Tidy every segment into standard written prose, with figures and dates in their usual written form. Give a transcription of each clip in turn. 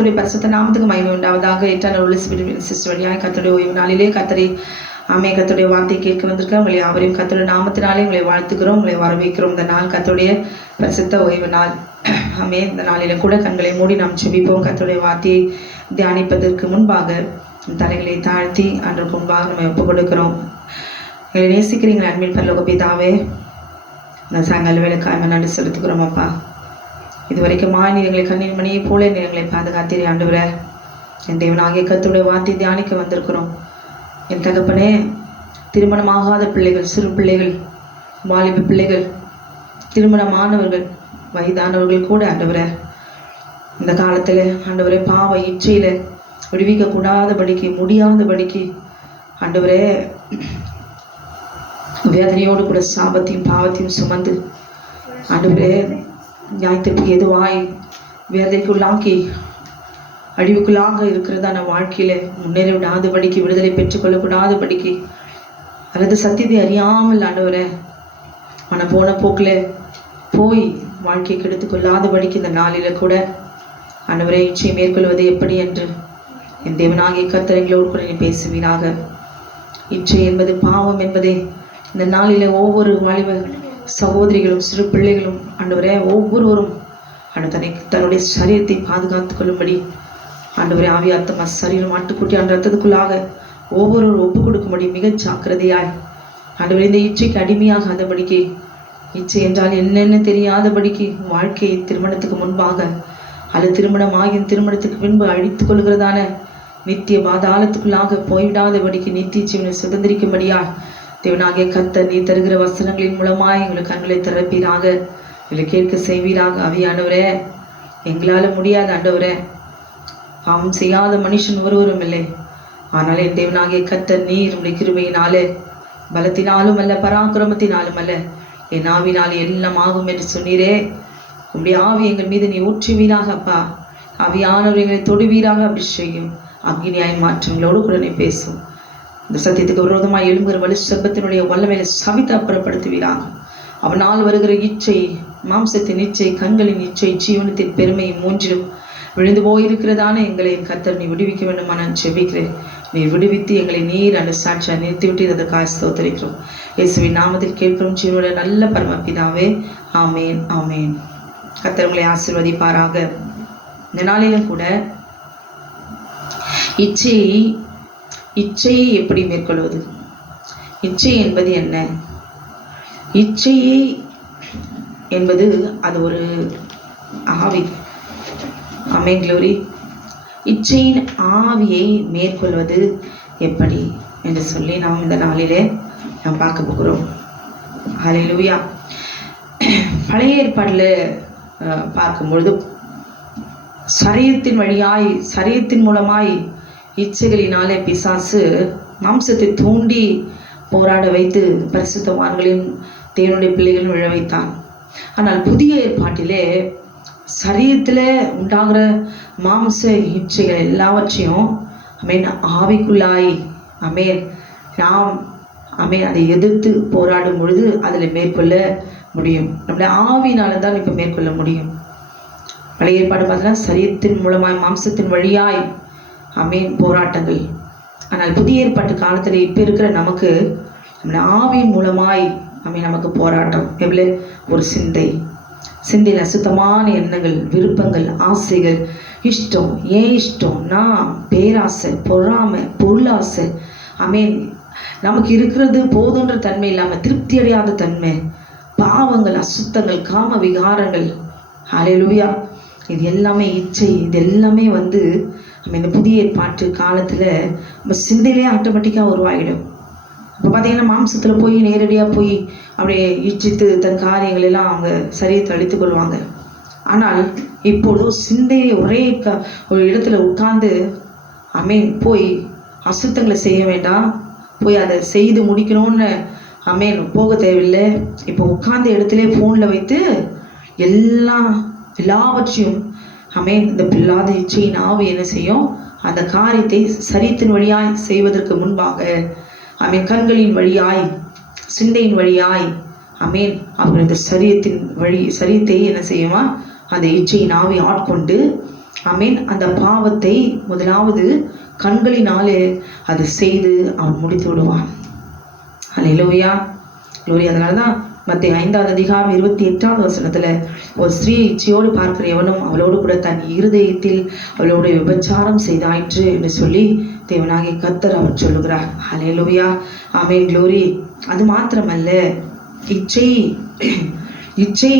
கர்த்தருடைய பரிசுத்த நாமத்துக்கு மகிமை உண்டாவதாக. எட்டான சிஸ்டர் வழியாக கர்த்தருடைய ஓய்வு நாளிலே கர்த்தரை கர்த்தருடைய வார்த்தையை கேட்க வந்திருக்கிறோம். உங்களை யாவரையும் கர்த்தருடைய நாமத்தினாலே உங்களை வாழ்த்துக்கிறோம், உங்களை வரவேற்கிறோம். இந்த நாள் கர்த்தருடைய பரிசுத்த ஓய்வு நாள். இந்த நாளில கூட கண்களை மூடி நாம் செபிப்போம். கர்த்தருடைய வார்த்தையை தியானிப்பதற்கு முன்பாக தலைகளை தாழ்த்தி அன்றைக்கு முன்பாக நம்ம ஒப்புக் கொடுக்கிறோம். எங்களை நேசிக்கிறீங்க அன்பின் பரலோக பிதாவே, இந்த சாயங்கால வேலைக்காக நன்றி செலுத்துக்கிறோம். அப்பா, இது வரைக்கும் நீர் எங்களை கண்ணீர் மணியை போல நீர் எங்களை பாதுகாத்தீரே ஆண்டவரே. என் தேவனாகிய கர்த்தருடைய வார்த்தை தியானிக்க வந்திருக்கிறோம். என் தகப்பனே, திருமணமாகாத பிள்ளைகள், சிறு பிள்ளைகள், வாலிப பிள்ளைகள், திருமணமானவர்கள், வயதானவர்கள் கூட ஆண்டவரே இந்த காலத்தில் ஆண்டவரே பாவ இச்சையில் விடுவிக்கக்கூடாதபடிக்கு முடியாதபடிக்கு ஆண்டவரே வேதனையோடு கூட சாபத்தையும் பாவத்தையும் சுமந்து ஆண்டவரே நியாயத்திற்கு எதுவாய் வேதனைக்குள்ளாக்கி அழிவுக்குள்ளாக இருக்கிறதான வாழ்க்கையில முன்னேறி விடாதபடிக்கு, விடுதலை பெற்றுக்கொள்ளக்கூடாதபடிக்கு, அல்லது சத்தியத்தை அறியாமல் ஆண்டவரே மன போன போக்கில் போய் வாழ்க்கையை கெடுத்துக் கொள்ளாதபடிக்கு இந்த நாளில கூட ஆண்டவரே இச்சையை மேற்கொள்வது எப்படி என்று என் தேவனாகிய கர்த்தர் எங்களோடு கூட நீ பேசுவீராக. இச்சை என்பது பாவம் என்பதே இந்த நாளில ஒவ்வொரு வாலிப சகோதரிகளும் சிறு பிள்ளைகளும் ஆண்டவரே ஒவ்வொருவரும் தன்னுடைய சரீரத்தை பாதுகாத்துக் கொள்ளும்படி ஆண்டவரே ஆவியாத்தமா சரீரம் ஆட்டுக்குட்டியான ரத்தத்துக்குள்ளாக ஒவ்வொருவரும் ஒப்புக் கொடுக்கும்படி மிக ஜாக்கிரதையாய் ஆண்டவரே இந்த இச்சைக்கு அடிமையாகாதபடிக்கு, இச்சை என்றால் என்னென்ன தெரியாதபடிக்கு வாழ்க்கையை திருமணத்துக்கு முன்பாக அல்லது திருமணமாகிய திருமணத்துக்கு பின்பு அழித்துக் கொள்கிறதான நித்திய பாதாளத்துக்குள்ளாக போய்விடாதபடிக்கு நித்திய ஜீவனை சுதந்திரிக்கும்படியா தேவனாகிய கர்த்தர் நீ தருகிற வசனங்களின் மூலமாய் எங்களுக்கு கண்களை திறப்பீராக, எங்களை கேட்க செய்வீராக. ஆவியானவரே, எங்களால் முடியாத ஆண்டவரே, பாவம் செய்யாத மனுஷன் ஒருவரும் இல்லை. ஆனால் என் தேவனாகிய கர்த்தர் நீர் உடைய கிருபையினாலே, பலத்தினாலும் அல்ல பராக்கிரமத்தினாலும் அல்ல, என் ஆவினாலே எல்லாம் ஆகும் என்று சொன்னீரே. உடைய ஆவி எங்கள் மீது நீ ஊற்றுவீராக அப்பா. ஆவியானவர் எங்களை தொடுவீராக, அபிஷேகம் அக்னியாய் மாற்றங்களோடு கூட நீ பேசும். இந்த சத்தியத்துக்கு விரோதமாக எழும்புகிற வலு சர்ப்பத்தினுடைய வல்லமையில சவித்து அப்புறப்படுத்துவீராக. அவனால் வருகிற இச்சை, மாம்சத்தின் இச்சை, கண்களின் இச்சை, ஜீவனத்தின் பெருமை மூன்றிலும் விழுந்து போயிருக்கிறதான எங்களை கர்த்தர் நீ விடுவிக்க வேண்டுமா நான் செபிக்கிறேன். நீ விடுவித்து எங்களை நீர் அந்த சாட்சியா நிறுத்திவிட்டு அதற்காக ஸ்தோத்திரிக்கிறோம். இயேசுவின் நாமத்தில் கேட்கிறோம் ஜீவனுடைய நல்ல பரமபிதாவே, ஆமேன் ஆமேன். கர்த்தர் உங்களை ஆசீர்வதிப்பாராக. இந்த நாளிலும் கூட இச்சையை எப்படி மேற்கொள்வது? இச்சை என்பது என்ன? இச்சையை என்பது அது ஒரு ஆவி. ஆமென், க்ளோரி. இச்சையின் ஆவியை மேற்கொள்வது எப்படி என்று சொல்லி நாம் இந்த நாளிலே நாம் பார்க்க போகிறோம். ஹல்லேலூயா. பழைய ஏற்பாட்டில் பார்க்கும்பொழுது சரீரத்தின் மூலமாய் இச்சைகளினாலே பிசாசு மாம்சத்தை தூண்டி போராட வைத்து பரிசுத்தவான்களையும் தேவனுடைய பிள்ளைகளும் விழ வைத்தான். ஆனால் புதிய ஏற்பாட்டிலே சரீரத்தில் உண்டாகிற மாம்ச இச்சைகள் எல்லாவற்றையும் ஆவிக்குள்ளாய் நாம் அதை எதிர்த்து போராடும் பொழுது அதில் மேற்கொள்ள முடியும். நம்முடைய ஆவினால தான் இப்போ மேற்கொள்ள முடியும். பழைய ஏற்பாடு பார்த்தீங்கன்னா சரீரத்தின் மூலமாய் மாம்சத்தின் வழியாய் போராட்டங்கள். ஆனால் புதிய ஏற்பாட்டு காலத்தில் இப்போ இருக்கிற நமக்கு நம்முடைய ஆவியின் மூலமாய் நமக்கு போராட்டம். எவ்வளோ ஒரு சிந்தையில் அசுத்தமான எண்ணங்கள், விருப்பங்கள், ஆசைகள், இஷ்டம், ஏன் இஷ்டம், நான், பேராசை, பொறாமை, பொருளாசை, நமக்கு இருக்கிறது போதுன்ற தன்மை இல்லாமல் திருப்தி அடையாத தன்மை, பாவங்கள், அசுத்தங்கள், காம விகாரங்கள். ஹல்லேலூயா. இது எல்லாமே இச்சை. இது எல்லாமே இந்த புதிய ஏற்பாட்டு காலத்தில் நம்ம சிந்தையிலே ஆட்டோமேட்டிக்காக உருவாகிடும். இப்போ பார்த்தீங்கன்னா மாம்சத்தில் போய் நேரடியாக போய் அப்படியே இச்சித்து தன் காரியங்கள் எல்லாம் அவங்க சரீரத்தை அழித்துக் கொள்வாங்க. ஆனால் இப்பொழுது சிந்தையை ஒரே ஒரு இடத்துல உட்கார்ந்து போய் அசுத்தங்களை செய்ய வேண்டாம், போய் அதை செய்து முடிக்கணும்னு போக தேவையில்லை. இப்போ உட்கார்ந்த இடத்துல ஃபோனில் வைத்து எல்லாவற்றையும் இந்த பிள்ளாத இச்சையின் ஆவி என்ன செய்யும்? அந்த காரியத்தை சரீரத்தின் வழியாய் செய்வதற்கு முன்பாக கண்களின் வழியாய், சிந்தையின் வழியாய் அவர்கள் இந்த சரீரத்தை என்ன செய்யுமா? அந்த இச்சையின் ஆவி ஆட்கொண்டு ஆமீன். அந்த பாவத்தை முதலாவது கண்களினாலே அது செய்து அவன் முடித்து விடுவான். அல்லேலூயா, க்ளோரி. அதனால தான் மத்தேயு 5வது அதிகாரம் 28வது வசனத்துல ஒரு ஸ்திரீ இச்சையோடு பார்க்கிற எவனும் அவளோடு கூட தன் இருதயத்தில் அவளோட விபச்சாரம் செய்தாயிற்று என்று சொல்லி தேவனாகிய கர்த்தர் அவர் சொல்லுகிறார். அல்லேலூயா, ஆமென், க்ளோரி. அது மாத்திரமல்ல, இச்சை இச்சை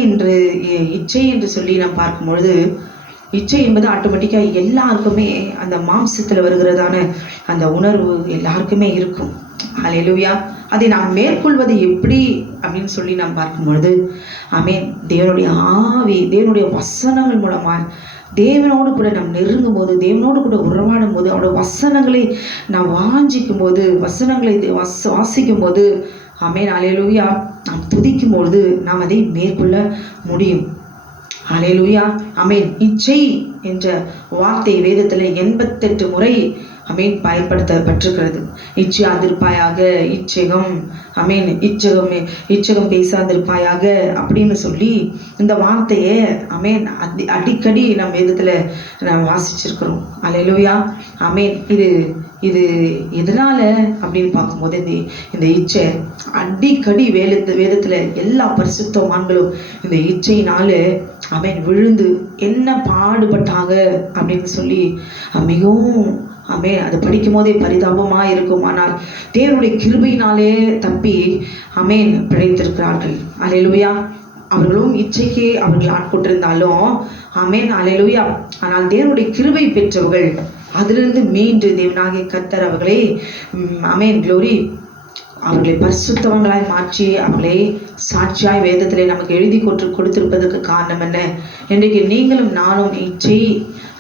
என்று சொல்லி நாம் பார்க்கும்பொழுது, இச்சை என்பது ஆட்டோமேட்டிக்காக எல்லாருக்குமே அந்த மாம்சத்தில் வருகிறதான அந்த உணர்வு எல்லாருக்குமே இருக்கும். அல்லேலூயா. அதை நாம் மேற்கொள்வது எப்படி அப்படின்னு சொல்லி நாம் பார்க்கும் பொழுது, ஆமென், தேவனுடைய ஆவி, தேவனுடைய வசனங்கள் மூலமாக தேவனோடு கூட நாம் நெருங்கும் போது, தேவனோடு கூட உறவாடும் போது, அவருடைய வசனங்களை நாம் வாஞ்சிக்கும் போது, வசனங்களை வாசிக்கும் போது, ஆமென், அல்லேலூயா, நாம் துதிக்கும் பொழுது நாம் அதை மேற்கொள்ள முடியும். அல்லேலூயா, ஆமென். இச்சை என்ற வார்த்தை வேதத்தில் 88 முறை ஆமென் பயன்படுத்தப்பட்டிருக்கிறது. இச்சையாதிருப்பாயாக, இச்சகம், ஆமென், இச்சகம் பேசாதிருப்பாயாக அப்படின்னு சொல்லி இந்த வார்த்தையை ஆமென் அடிக்கடி நம்ம வேதத்துல நாம் வாசிச்சிருக்கிறோம். அல்லேலூயா, ஆமென். இது எதனால அப்படின்னு பார்க்கும்போது, இந்த இச்சை அடிக்கடி வேதத்துல எல்லா பரிசுத்தவான்களும் இந்த இச்சையினால ஆமென் விழுந்து என்ன பாடுபட்டாங்க அப்படின்னு சொல்லி மிகவும் ஆமென் அது படிக்கும் போதே பரிதாபமா இருக்கும். ஆனால் தேவனுடைய கிருபையினாலே தப்பி ஆமென் பிழைத்திருக்கிறார்கள். அல்லேலூயா. அவர்களும் இச்சைக்கு அவர்கள் ஆட்கொண்டிருந்தாலும் ஆமென், அல்லேலூயா, ஆனால் தேவனுடைய கிருபை பெற்றவர்கள் அதிலிருந்து மீண்டு தேவனாகிய கர்த்தர் அவர்களை ஆமென், க்ளோரி, அவர்களை பரிசுத்தவங்களாய் மாற்றி அவர்களை சாட்சியாய் வேதத்திலே நமக்கு எழுதி கொடுத்திருப்பதற்கு காரணம் என்ன? இன்றைக்கு நீங்களும் நானும் இச்சை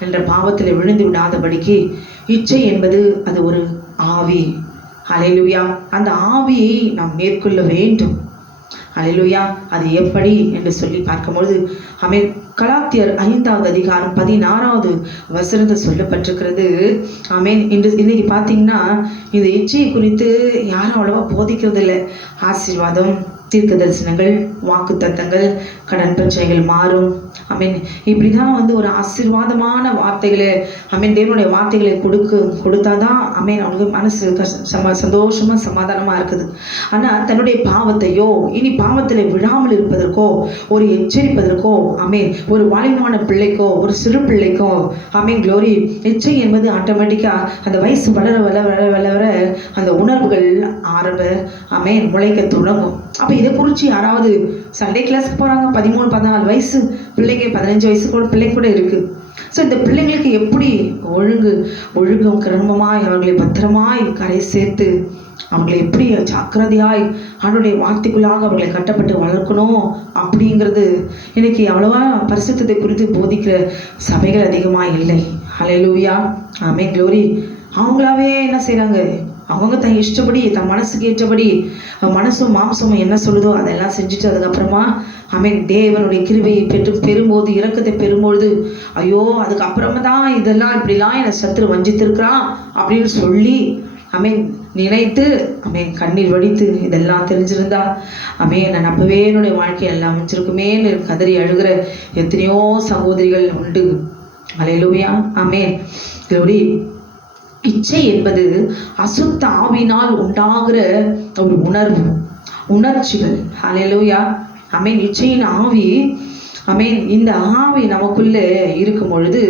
என்ற பாவத்தில் விழுந்து விடாதபடிக்கு, இச்சை என்பது அது ஒரு ஆவி. அல்லேலூயா. அந்த ஆவியை நாம் மேற்கொள்ள வேண்டும். அல்லேலூயா. அது எப்படி என்று சொல்லி பார்க்கும்பொழுது, ஆமென், கலாத்தியர் 5வது அதிகாரம் 16வது வசனத்தில் சொல்லப்பட்டிருக்கிறது. ஆமென். இன்னைக்கு பார்த்தீங்கன்னா இந்த இச்சையை குறித்து யாரும் அவ்வளவா போதிக்கிறது இல்லை. ஆசீர்வாதம், தீர்க்க தரிசனங்கள், வாக்கு தத்தங்கள், கடன் பிரச்சனைகள் மாறும், ஆமென், இப்படிதான் ஒரு ஆசீர்வாதமான வார்த்தைகளை ஆமென் தேவனுடைய வார்த்தைகளை கொடுத்தாதான் ஆமென் அவங்களுக்கு மனசு சந்தோஷமா சமாதானமா இருக்குது. ஆனா தன்னுடைய பாவத்தையோ இனி பாவத்தில் விழாமல் இருப்பதற்கோ ஒரு எச்சரிப்பதற்கோ ஆமென் ஒரு வாலிபமான பிள்ளைக்கோ ஒரு சிறு பிள்ளைக்கோ ஆமென், க்ளோரி, இச்சை என்பது ஆட்டோமேட்டிக்கா அந்த வயசு வளர வளர அந்த உணர்வுகள் ஆமென் முளைக்க தொடங்கும். அப்ப இதை குறித்து யாராவது சண்டே கிளாஸ்க்கு போறாங்க, 13-14 வயசு பிள்ளைங்க, 15 வயசு கூட பிள்ளை கூட இருக்கு. ஸோ இந்த பிள்ளைங்களுக்கு எப்படி ஒழுங்கும் கிரமமாய் அவர்களை பத்திரமாய் கரை சேர்த்து அவர்களை எப்படி ஜாக்கிரதையாய் ஆண்டவருடைய வார்த்தைக்குள்ளாக அவர்களை கட்டப்பட்டு வளர்க்கணும் அப்படிங்கிறது இன்னைக்கு அவ்வளவா பரிசுத்தத்தை குறித்து போதிக்கிற சபைகள் அதிகமாக இல்லை. அல்லேலூயா, ஆமென், க்ளோரி. அவங்களாவே என்ன செய்றாங்க, அவங்க தன் இஷ்டப்படி தன் மனசுக்கு ஏற்றபடி மனசும் மாம்சமும் என்ன சொல்லுதோ அதெல்லாம் செஞ்சுட்டு அதுக்கப்புறமா ஆமென் தேவனுடைய கிருபையை பெறும்போது, இரக்கத்தை பெறும்பொழுது, ஐயோ அதுக்கப்புறமா தான் இதெல்லாம் இப்படிலாம் என்னை சத்துரு வஞ்சித்திருக்கிறான் அப்படின்னு சொல்லி ஆமென் நினைத்து ஆமென் கண்ணீர் வடித்து இதெல்லாம் தெரிஞ்சிருந்தா ஆமென் நான் அப்பவே என்னுடைய வாழ்க்கையை எல்லாம் அமைச்சிருக்குமேன்னு கதறி அழுகிற எத்தனையோ சகோதரிகள் உண்டு. அல்லேலூயா, ஆமென், க்ளோரி. இச்சை என்பது அசுத்த ஆவினால் உண்டாகிற ஒரு உணர்ச்சிகள். அல்லேலூயா, ஆமென். இச்சையின் ஆவி ஆமென் இந்த ஆவி நமக்குள்ள இருக்கும் பொழுது,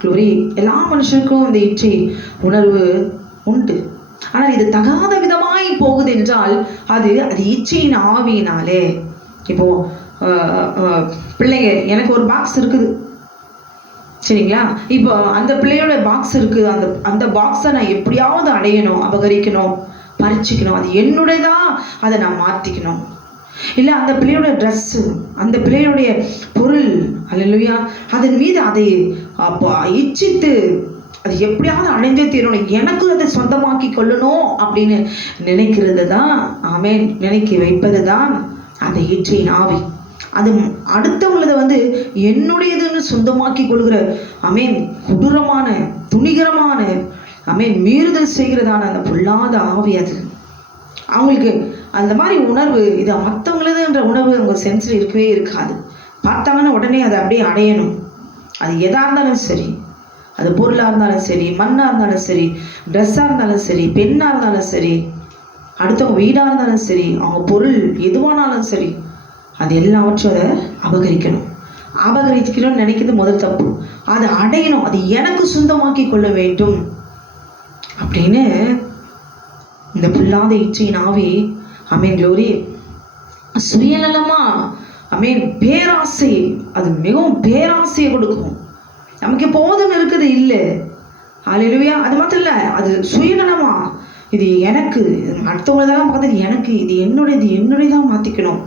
க்ளோரி, எல்லா மனுஷருக்கும் இந்த இச்சை உணர்வு உண்டு. ஆனால் இது தகாத விதமாய் போகுது என்றால் அது இச்சையின் ஆவியினாலே. இப்போ பிள்ளைங்க, எனக்கு ஒரு பாக்ஸ் இருக்குது சரிங்களா, இப்போ அந்த பிள்ளையோட பாக்ஸ் இருக்கு, அந்த பாக்ஸை நான் எப்படியாவது அடையணும், அபகரிக்கணும், பறிச்சுக்கணும், அது என்னுடையதான், அதை நான் மாற்றிக்கணும். இல்லை அந்த பிள்ளையோட ட்ரெஸ்ஸு, அந்த பிள்ளையோடைய பொருள், அல்லேலூயா, அதன் மீது அதை இச்சித்து அது எப்படியாவது அடைஞ்சே தீரணும், எனக்கு அதை சொந்தமாக்கி கொள்ளணும் அப்படின்னு நினைக்கிறது தான் ஆமென் நினைக்க வைப்பது தான் அந்த இச்சையின் ஆவி. அது அடுத்தவங்களது என்னுடையதுன்னு சொந்தமாக்கி கொள்கிற ஆமென் கொடூரமான துணிகரமான ஆமென் மீறுதல் செய்கிறதான அந்த பொல்லாத ஆவி. அது அவங்களுக்கு அந்த மாதிரி உணர்வு, இது மற்றவங்களதுன்ற உணர்வு அவங்க சென்ஸில் இருக்கவே இருக்காது. பார்த்தாங்கன்னா உடனே அதை அப்படியே அடையணும். அது எதா இருந்தாலும் சரி, அது பொருளாக இருந்தாலும் சரி, மண்ணாக இருந்தாலும் சரி, ட்ரெஸ்ஸாக இருந்தாலும் சரி, பெண்ணாக இருந்தாலும் சரி, அடுத்தவங்க வீடாக இருந்தாலும் சரி, அவங்க பொருள் எதுவானாலும் சரி, அது எல்லாவற்றும் அதை அபகரிக்கணும். அபகரிக்கணும்னு நினைக்கிறது முதல் தப்பு. அதை அடையணும், அது எனக்கு சொந்தமாக்கி கொள்ள வேண்டும் அப்படின்னு இந்த பொல்லாத இச்சையின் ஆவி ஆமென் க்ளோரி சுயநலமா ஆமென் பேராசை, அது மிகவும் பேராசையை கொடுக்கும். நமக்கு போதும்னு இருக்குது இல்லை, ஹல்லேலூயா. அது மாத்திரம் இல்லை, அது சுயநலமா இது எனக்கு, அடுத்தவங்களதெல்லாம் பார்த்து எனக்கு, இது என்னுடையதான் மாற்றிக்கணும்,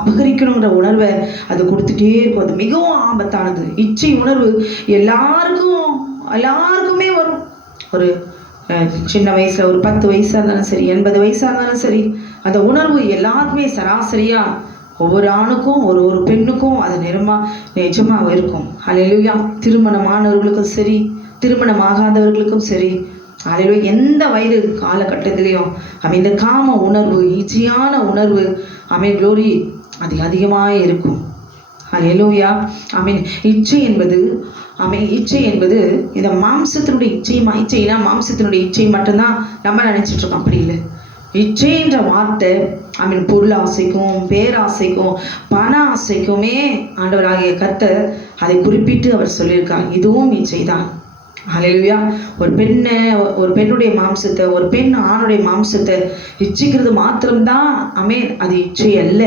அபகரிக்கணுங்கிற உணர்வை அது கொடுத்துட்டே இருக்கும். அது மிகவும் ஆபத்தானது. இச்சை உணர்வு எல்லாருக்குமே வரும். ஒரு சின்ன வயசுல ஒரு 10 வயசா இருந்தாலும் சரி, 80 வயசா இருந்தாலும் சரி, அந்த உணர்வு எல்லாருக்குமே சராசரியா ஒவ்வொரு ஆணுக்கும் ஒரு பெண்ணுக்கும் அது நிஜமாக இருக்கும். ஹல்லேலூயா. திருமணமானவர்களுக்கும் சரி, திருமணமாகாதவர்களுக்கும் சரி, ஹல்லேலூயா, எந்த வயது காலகட்டத்திலையும் இந்த காம உணர்வு, இச்சையான உணர்வு ஆமென் க்ளோரி அது அதிகமாக இருக்கும். ஹல்லேலூயா. ஆமென். இச்சை என்பது இந்த மாம்சத்தினுடைய இச்சைனா மாம்சத்தினுடைய இச்சை மட்டும்தான் நம்ம நினைச்சிட்டு இருக்கோம். அப்படி இல்லை. இச்சைன்ற வார்த்தை பொருளாசைக்கும், பேராசைக்கும், பண ஆசைக்குமே ஆண்டவராகிய கர்த்தர் அதை குறிப்பிட்டு அவர் சொல்லியிருக்கார். இதுவும் இச்சைதான். ஹல்லேலூயா. ஒரு பெண்ணுடைய மாம்சத்தை, ஒரு பெண் ஆணுடைய மாம்சத்தை இச்சிக்கிறது மாத்திரம்தான் ஆமென் அது இச்சை அல்ல.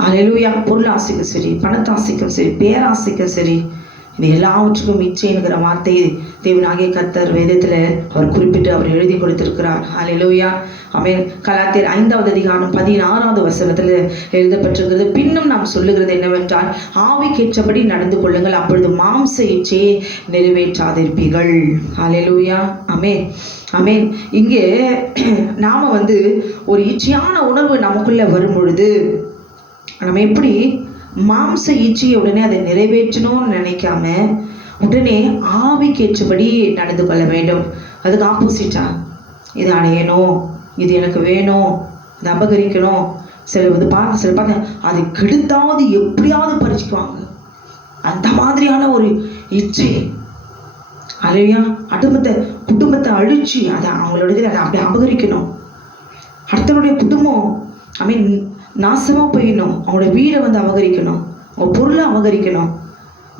ஹல்லேலூயா. பொருளாசைக்கும் சரி, பணத்தாசைக்கும் சரி, பேராசைக்கும் சரி, இது எல்லாவற்றுக்கும் இச்சை என்கிற வார்த்தையை தேவனாகிய கர்த்தர் வேதத்தில் அவர் குறிப்பிட்டு அவர் எழுதி கொடுத்திருக்கிறார். ஹல்லேலூயா. ஆமென். கலாத்தியர் 5வது அதிகாரம் 16வது வசனத்தில் எழுதப்பட்டிருக்கிறது. பின்னும் நாம் சொல்லுகிறது என்னவென்றால், ஆவிக்கேற்றபடி நடந்து கொள்ளுங்கள், அப்பொழுது மாம்ச இச்சையை நிறைவேற்றாதிருப்பீர்கள். ஹல்லேலூயா. ஆமென். ஆமென். இங்கே நாம ஒரு இச்சையான உணர்வு நமக்குள்ள வரும் பொழுது நம்ம எப்படி மாம்ச இச்சையை உடனே அதை நிறைவேற்றணும்னு நினைக்காம உடனே ஆவிக்கேற்றபடி நடந்து கொள்ள வேண்டும். அதுக்கு ஆப்போசிட்டா இது அடையணும், இது எனக்கு வேணும், இது அபகரிக்கணும். சில பார்த்து அதை கெடுத்தாவது எப்படியாவது பறிச்சுக்குவாங்க. அந்த மாதிரியான ஒரு இச்சை. அலையா குடும்பத்தை அழிச்சு அதை அவங்களோட அதை அப்படி அபகரிக்கணும். அடுத்தவனுடைய குடும்பம் நாசமா போயிடணும். அவங்களோட வீடை அபகரிக்கணும், அவங்க பொருளை அபகரிக்கணும்.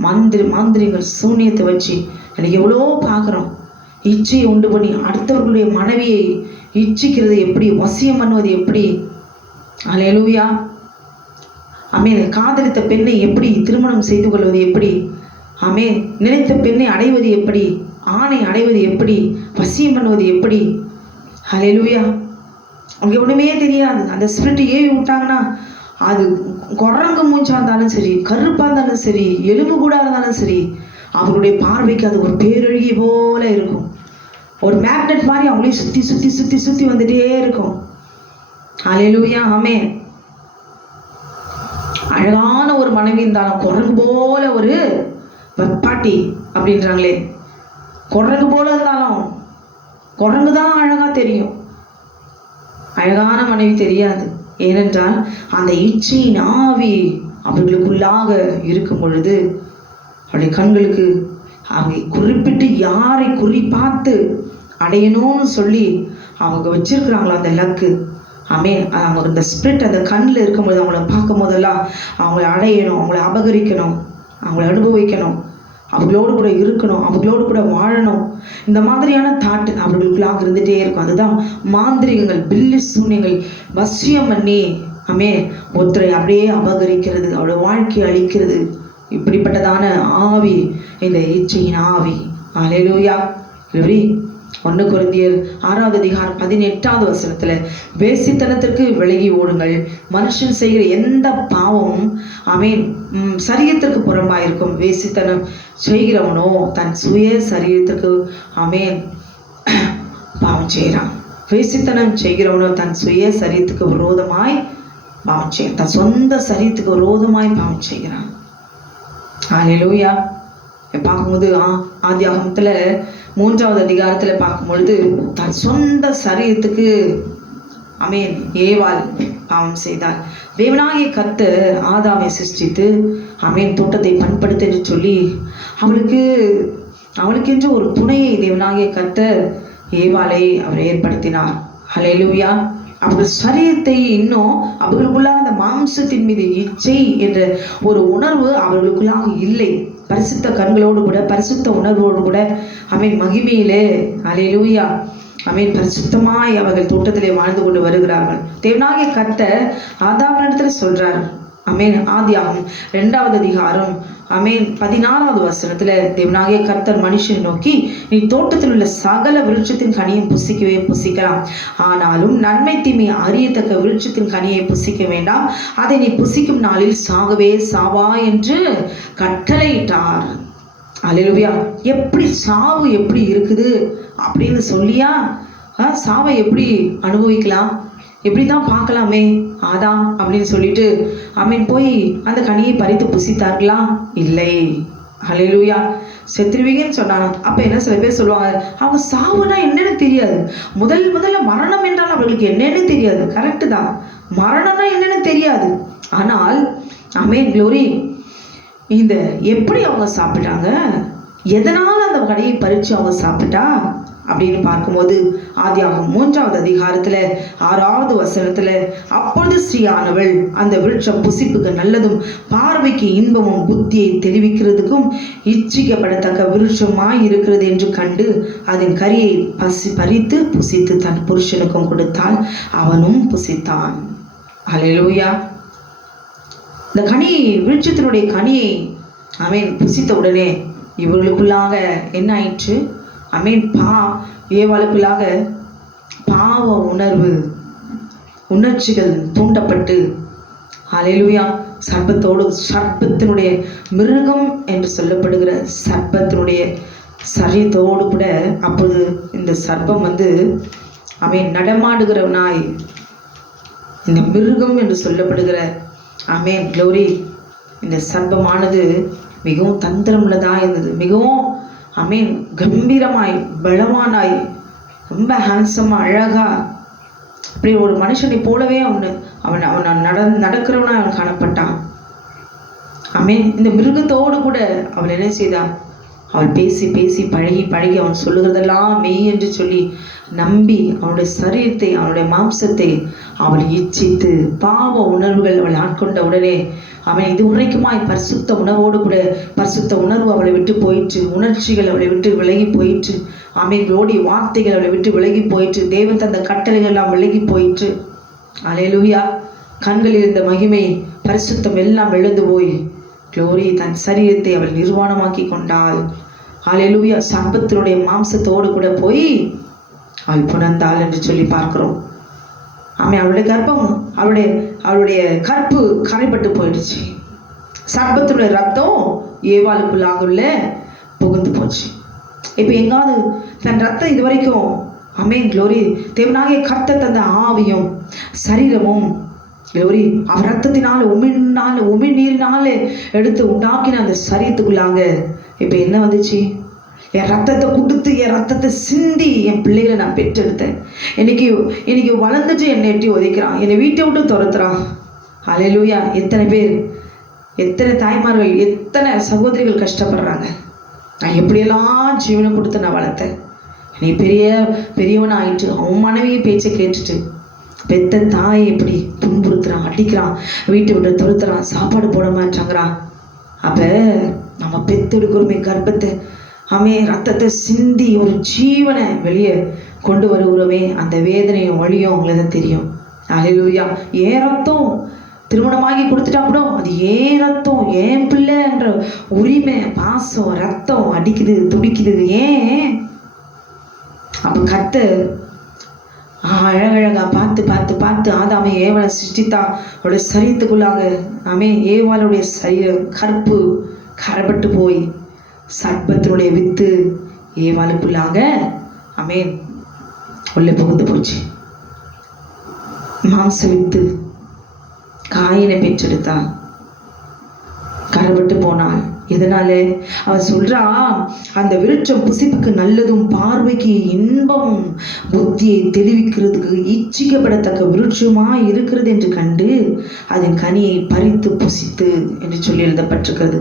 மாந்திரிகள் சூனியத்தை வச்சு எனக்கு எவ்வளோ பார்க்குறோம். இச்சையை உண்டு பண்ணி அடுத்தவர்களுடைய மனைவியை இச்சிக்கிறது எப்படி, வசியம் பண்ணுவது எப்படி. ஹல்லேலூயா. ஆமென். காதலித்த பெண்ணை எப்படி திருமணம் செய்து கொள்வது எப்படி, ஆமென். நினைத்த பெண்ணை அடைவது எப்படி, ஆணை அடைவது எப்படி, வசியம் பண்ணுவது எப்படி. ஹல்லேலூயா. அவங்க ஒன்றுமே தெரியாது. அந்த ஸ்பிரிட் ஏவி விட்டாங்கன்னா அது குரங்கு மூச்சா இருந்தாலும் சரி, கருப்பாக இருந்தாலும் சரி, எலும்பு கூட இருந்தாலும் சரி, அவங்களுடைய பார்வைக்கு அது ஒரு பேரழகி போல இருக்கும். ஒரு மேக்னெட் மாதிரி அவங்களையும் சுற்றி சுற்றி சுற்றி சுற்றி வந்துட்டே இருக்கும். ஹல்லேலூயா. ஆமென். அழகான ஒரு மனைவி இருந்தாலும் குரங்கு போல ஒரு பாட்டி அப்படின்றாங்களே, குரங்கு போல இருந்தாலும் குரங்கு தான் அழகா தெரியும், அழகான மனைவி தெரியாது. ஏனென்றால் அந்த இச்சையின் ஆவி அவர்களுக்குள்ளாக இருக்கும் பொழுது அவருடைய கண்களுக்கு அவங்க குறிப்பிட்டு யாரை குறிப்பார்த்து அடையணும்னு சொல்லி அவங்க வச்சிருக்கிறாங்களோ அந்த லக்கு. ஆமென். அவங்க இந்த ஸ்பிரிட் அந்த கண்ணில் இருக்கும்போது அவங்கள பார்க்கும் போதெல்லாம் அவங்கள அடையணும், அவங்கள அபகரிக்கணும், அவங்கள அனுபவிக்கணும், அவங்களோடு கூட இருக்கணும், அவங்களோடு கூட வாழணும். இந்த மாதிரியான தாட் அவர்களுக்குள்ளாக இருந்துகிட்டே இருக்கும். அதுதான் மாந்திரிகங்கள், பில்லி சூன்யங்கள் வசியம் பண்ணி ஒருத்தரை அப்படியே அபகரிக்கிறது, அவளோட வாழ்க்கையை அழிக்கிறது. இப்படிப்பட்டதான ஆவி இந்த இச்சையின் ஆவி. ஹல்லேலூயா. 1 கொரிந்தியர் 6வது அதிகாரம் 18வது வசனத்துல, வேசித்தனத்திற்கு விலகி ஓடுங்கள். மனுஷன் செய்கிற எந்த பாவமும் சரீரத்திற்கு புறம்பாயிருக்கும். வேசித்தனம் செய்கிறவனோ தன் சுய சரீரத்திற்கு பாவம் செய்கிறான். வேசித்தனம் செய்கிறவனோ தன் சுய சரீரத்துக்கு விரோதமாய் பாவம் செய்ய, தன் சொந்த சரீரத்துக்கு விரோதமாய் பாவம் செய்கிறான். ஹல்லேலூயா. பார்க்கும்போது ஆதியாகமத்துல 3வது அதிகாரத்துல பார்க்கும் பொழுது தன் சொந்த சரீரத்துக்கு ஆமென், ஏவாள் பாவம் செய்தாள். தேவனாகிய கர்த்தர் ஆதாமை சிருஷ்டித்து ஆமென் தோட்டத்தை பண்படுத்த என்று சொல்லி அவளுக்கென்று ஒரு துணையை தேவனாகிய கர்த்தர் ஏவாளை அவர் ஏற்படுத்தினார். ஹல்லேலூயா. அவர்கள் சரீரத்தை இன்னும் அவர்களுக்குள்ளாக அந்த மாம்சத்தின் மீது இச்சை என்ற ஒரு உணர்வு அவர்களுக்குள்ளாக இல்லை. பரிசுத்த கண்களோடு கூட பரிசுத்த உணர்வோடு கூட ஆமென் மகிமையிலே ஹல்லேலூயா ஆமென் பரிசுத்தமாய் அவர்கள் தோட்டத்திலே வாழ்ந்து கொண்டு வருகிறார்கள். தேவனாகிய கர்த்தர் ஆதாமினிடத்தில் சொல்றார். ஆமென். ஆதியாகமம் 2வது அதிகாரம் ஆமென் 16வது வசனத்துல தேவனாகிய கர்த்தர் மனுஷன் நோக்கி, நீ தோட்டத்தில் உள்ள சகல விருட்சத்தின் கனியை புசிக்கவே புசிக்கலாம், ஆனாலும் நன்மை தீமை அறியத்தக்க விருட்சத்தின் கனியை புசிக்க வேண்டாம், அதை நீ புசிக்கும் நாளில் சாகவே சாவா என்று கட்டளையிட்டார். அல்லேலூயா. எப்படி சாவு எப்படி இருக்குது அப்படின்னு சொல்லியா சாவை எப்படி அனுபவிக்கலாம், எப்படிதான் பார்க்கலாமே ஆதாம் அப்படின்னு சொல்லிட்டு ஆமென் போய் அந்த கனியை பறித்து புசித்தார்களா? இல்லை. ஹல்லேலூயா. செத்துருவீங்கன்னு சொன்னாங்க. அப்ப என்ன சில பேர் சொல்லுவாங்க, அவங்க சாவுனா என்னன்னு தெரியாது, முதல்ல மரணம் என்றால் அவர்களுக்கு என்னன்னு தெரியாது. கரெக்டு தான், மரணம்னா என்னன்னு தெரியாது. ஆனால் ஆமென் க்ளோரி, இந்த எப்படி அவங்க சாப்பிட்டாங்க, எதனால் அந்த கனியை பறித்து அவங்க சாப்பிட்டா அப்படின்னு பார்க்கும்போது ஆதியாகமம் 3வது அதிகாரத்துல 6வது வசனத்துல, அப்பொழுது ஸ்ரீயானவள் அந்த விருட்சம் புசிப்புக்கு நல்லதும் பார்வைக்கு இன்பமும் புத்தியை தெளிவிக்கிறதுக்கும் இச்சிக்கப்படத்தக்க விருட்சமாய் இருக்கிறது என்று கண்டு அதன் கனியை பறித்து புசித்து தன் புருஷனுக்கும் கொடுத்தால் அவனும் புசித்தான். அல்லேலூயா. இந்த கனி விருட்சத்தினுடைய கனியை ஆமென் புசித்த உடனே இவர்களுக்குள்ளாக என்ன ஆயிற்று? ஆமென் ஏவாளுக்குள்ளாக பாவ உணர்ச்சிகள் தூண்டப்பட்டு ஹல்லேலூயா சர்ப்பத்தினுடைய மிருகம் என்று சொல்லப்படுகிற சர்ப்பத்தினுடைய சரீரத்தோடு கூட அப்போது இந்த சர்ப்பம் ஆமென் நடமாடுகிறவனாய் இந்த மிருகம் என்று சொல்லப்படுகிற ஆமென் க்ளோரி இந்த சர்ப்பமானது மிகவும் தந்திரம் உள்ளதாக இருந்தது. மிகவும் ஆமென் கம்பீரமாய் பலவானாய் ரொம்ப ஹேண்ட்ஸமா அழகா அப்படி ஒரு மனுஷனை போலவே அவன் நடக்கிறவனா அவன் காணப்பட்டான். ஆமென். இந்த மிருகத்தோடு கூட அவள் என்ன செய்தா? அவள் பேசி பேசி பழகி அவன் சொல்லுகிறதெல்லாம் மெய் என்று சொல்லி நம்பி அவனுடைய சரீரத்தை அவனுடைய மாம்சத்தை அவள் இச்சித்து பாவ உணர்வுகள் அவள் ஆட்கொண்ட உடனே அவன் இது உரைக்குமாய் பரிசுத்த உணர்வோடு கூட பரிசுத்த உணர்வு அவளை விட்டு போயிற்று, உணர்ச்சிகள் அவளை விட்டு விலகி போயிற்று, ஆமென் வார்த்தைகள் அவளை விட்டு விலகி போயிற்று, தேவன் தந்த கட்டளைகள் எல்லாம் விலகி போயிற்று. அல்லேலூயா. கண்களில் இருந்த மகிமை பரிசுத்தம் எல்லாம் எழுந்து போய் க்ளோரி தன் சரீரத்தை அவள் நிர்வாணமாக்கி கொண்டாள். அல்லேலூயா. சர்ப்பத்தினுடைய மாம்சத்தோடு கூட போய் அவள் புணர்ந்தாள் என்று சொல்லி பார்க்கிறோம். ஆமென். அவளுடைய கர்ப்பம் அவளுடைய கற்பு கரைப்பட்டு போயிடுச்சு. சர்ப்பத்தினுடைய ரத்தம் ஏவாளுக்குள்ளாக உள்ள புகுந்து போச்சு. இப்ப எங்காவது தன் ரத்தம் இது வரைக்கும் ஆமென் க்ளோரி தேவனாகிய கர்த்தர் தந்த ஆவியும் சரீரமும் க்ளோரி அவர் ரத்தத்தினால உமிழ்நீரினால எடுத்து உண்டாக்கின அந்த சரீரத்துக்குள்ளாங்க இப்ப என்ன வந்துச்சு? என் ரத்தத்தை கொடுத்து என் ரத்தத்தை சிந்தி என் பிள்ளைகளை நான் பெற்றெடுத்தேன். இன்னைக்கு வளர்ந்துட்டு என்னை எட்டி உதைக்கிறான், என்னை வீட்டை விட்டு துரத்துறான். அல்லேலூயா. எத்தனை பேர், எத்தனை தாய்மார்கள், எத்தனை சகோதரிகள் கஷ்டப்படுறாங்க. நான் எப்படியெல்லாம் ஜீவனை கொடுத்து நான் வளர்த்தேன், நீ பெரியவன் ஆயிட்டு அவன் மனைவியை பேச்சை கேட்டுட்டு பெத்த தாயை எப்படி துன்புறுத்துறான், அடிக்கிறான், வீட்டை விட்டு துரத்துறான், சாப்பாடு போட மாட்டாங்கிறான். அப்ப நம்ம பெத்தெடுக்கிறோமே கர்ப்பத்தை ஆமென் ரத்தத்தை சிந்தி ஒரு ஜீவனை வெளியே கொண்டு வருகிறோமே, அந்த வேதனையும் வழியும் அவங்களுக்கு தான் தெரியும். அல்லேலூயா. ஏன் ரத்தம் திருமணமாகி கொடுத்துட்டா கூட அது ஏன் ரத்தம், ஏன் பிள்ளை என்ற உரிமை பாசம் ரத்தம் அடிக்குது துடிக்குது. ஏன்? அப்ப கர்த்தர் அழகழகா பார்த்து ஆதாமை ஏவாளை சிருஷ்டித்தா. அவளுடைய சரீரத்துக்குள்ளாக ஆமென் ஏவாளுடைய சரீரம் கற்பு கரைப்பட்டு போய் சர்ப்பத்தினுடைய வித்து ஏவாளுக்குள்ளாக ஆமென் உள்ளே புகுந்து போச்சு. மாம்ச வித்து காயினை பெற்றெடுத்தான், கரைப்பட்டு போனாள். இதனாலே அவன் சொல்றான், அந்த விருட்சம் புசிப்புக்கு நல்லதும் பார்வைக்கு இன்பமும் புத்தியை தெளிவிக்கிறதுக்கு இச்சிக்கப்படத்தக்க விருட்சமா இருக்கிறது என்று கண்டு அதன் கனியை பறித்து புசித்து என்று சொல்லி எழுதப்பட்டிருக்கிறது.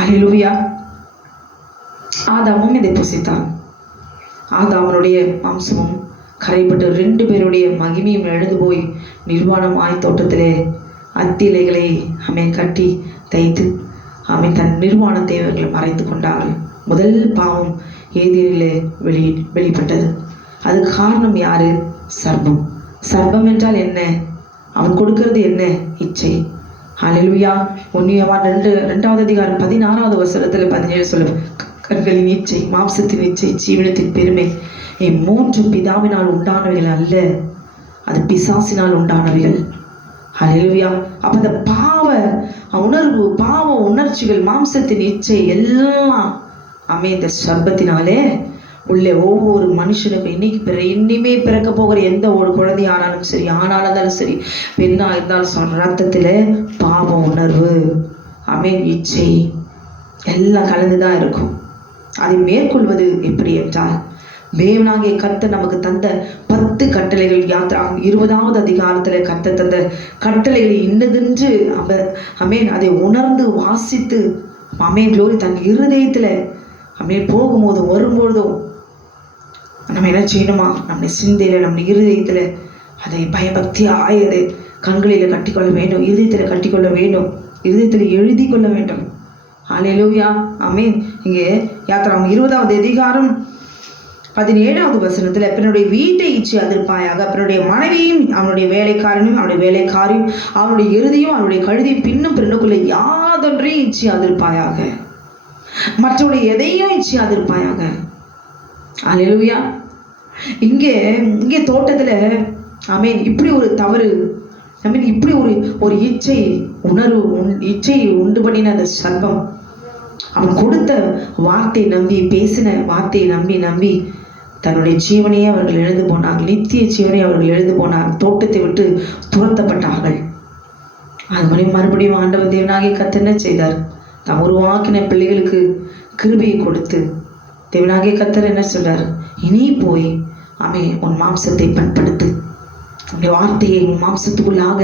அல்லேலூயா. ஆதாமும் இதை புசித்தான். ஆதாமனுடைய மாம்சமும் கரைப்பட்டு 2 பேருடைய மகிமையும் எழுந்து போய் நிர்வாணமாய் தோட்டத்திலே அத்திலைகளை கட்டி தைத்து தன் நிர்வாண தேவர்களை மறைத்து கொண்டார்கள். முதல் பாவம் ஏதேனிலே வெளிப்பட்டது. அது காரணம் யாரு? சர்ப்பம். சர்ப்பம் என்றால் என்ன? அவன் கொடுக்கிறது என்ன? இச்சை. அல்லேலூயா. 1 யோவான் 2வது அதிகாரம் 16வது வசனத்தில் 17 சொல்லும், கண்களின் இச்சை, மாம்சத்தின் இச்சை, ஜீவனத்தின் பெருமை 3 பிதாவினால் உண்டானவைகள் அல்ல, அது பிசாசினால் உண்டானவைகள். அல்லேலூயா. அப்ப அந்த பாவ உணர்வு, பாவ உணர்ச்சிகள், மாம்சத்தின் இச்சை எல்லாம் இந்த சர்ப்பத்தினாலே உள்ளே ஒவ்வொரு மனுஷனுக்கும் இனிமே பிறக்க போகிற எந்த ஒரு குழந்தை ஆனாலும் சரி, ஆணாலும் இருந்தாலும் சரி, பெண்ணா இருந்தாலும் ரத்தத்துல பாவ உணர்வு, இச்சை எல்லாம் கலந்துதான் இருக்கும். அதை மேற்கொள்வது எப்படி என்றால், தேவனாகிய கர்த்தர் நமக்கு தந்த 10 கட்டளைகள், 20வது அதிகாரத்துல கர்த்தர் தந்த கட்டளைகளை இன்னதென்று அதை உணர்ந்து வாசித்து க்ளோரி தன் இருதயத்துல போகும்போதும் வரும்பொழுதும் நம்ம என்ன செய்யணுமா? நம்முடைய சிந்தையில, நம்முடைய இருதயத்துல அதை பயபக்தியாய் அதை கண்களில கட்டிக்கொள்ள வேண்டும், இருதயத்துல கட்டிக்கொள்ள வேண்டும், இருதயத்துல எழுதி கொள்ள வேண்டும். அல்லேலூயா. ஆமென். இங்கே யாத்திராகமம் 20வது அதிகாரம் 17வது வசனத்துல, பின்னுடைய வீட்டை இச்சை அதிர்ப்பாயாக, பின்னுடைய மனைவியும் அவனுடைய வேலைக்காரனையும் அவனுடைய வேலைக்காரியும் அவனுடைய இறுதியும் அவனுடைய கழுதியும் பின்னும் பெண்ணுக்குள்ள யாதொன்றையும் இச்சை அதிர்ப்பாயாக, மற்றவருடைய எதையும் இச்சை அதிர்ப்பாயாக. அல்லேலூயா. இங்கே தோட்டத்துல இப்படி ஒரு தவறு, இப்படி ஒரு இச்சை உணர்வு, இச்சையை உண்டு பண்ணின அந்த சர்ப்பம் அவன் கொடுத்த வார்த்தையை நம்பி, பேசின வார்த்தையை நம்பி தன்னுடைய ஜீவனையே அவர்கள் எழுந்து போனார்கள், நித்திய ஜீவனை அவர்கள் எழுந்து போனார்கள், தோட்டத்தை விட்டு துரத்தப்பட்டார்கள். அது மாதிரி மறுபடியும் ஆண்டவர் தேவனாகிய கர்த்தர் என்ன செய்தார்? தாம் உருவாக்கின பிள்ளைகளுக்கு கிருபையை கொடுத்து தேவனாகிய கர்த்தர் என்ன சொல்றார்? இனி போய் உன் மாம்சத்தை பண்படுத்து, உன்னுடைய வார்த்தையை உன் மாம்சத்துக்குள்ளாக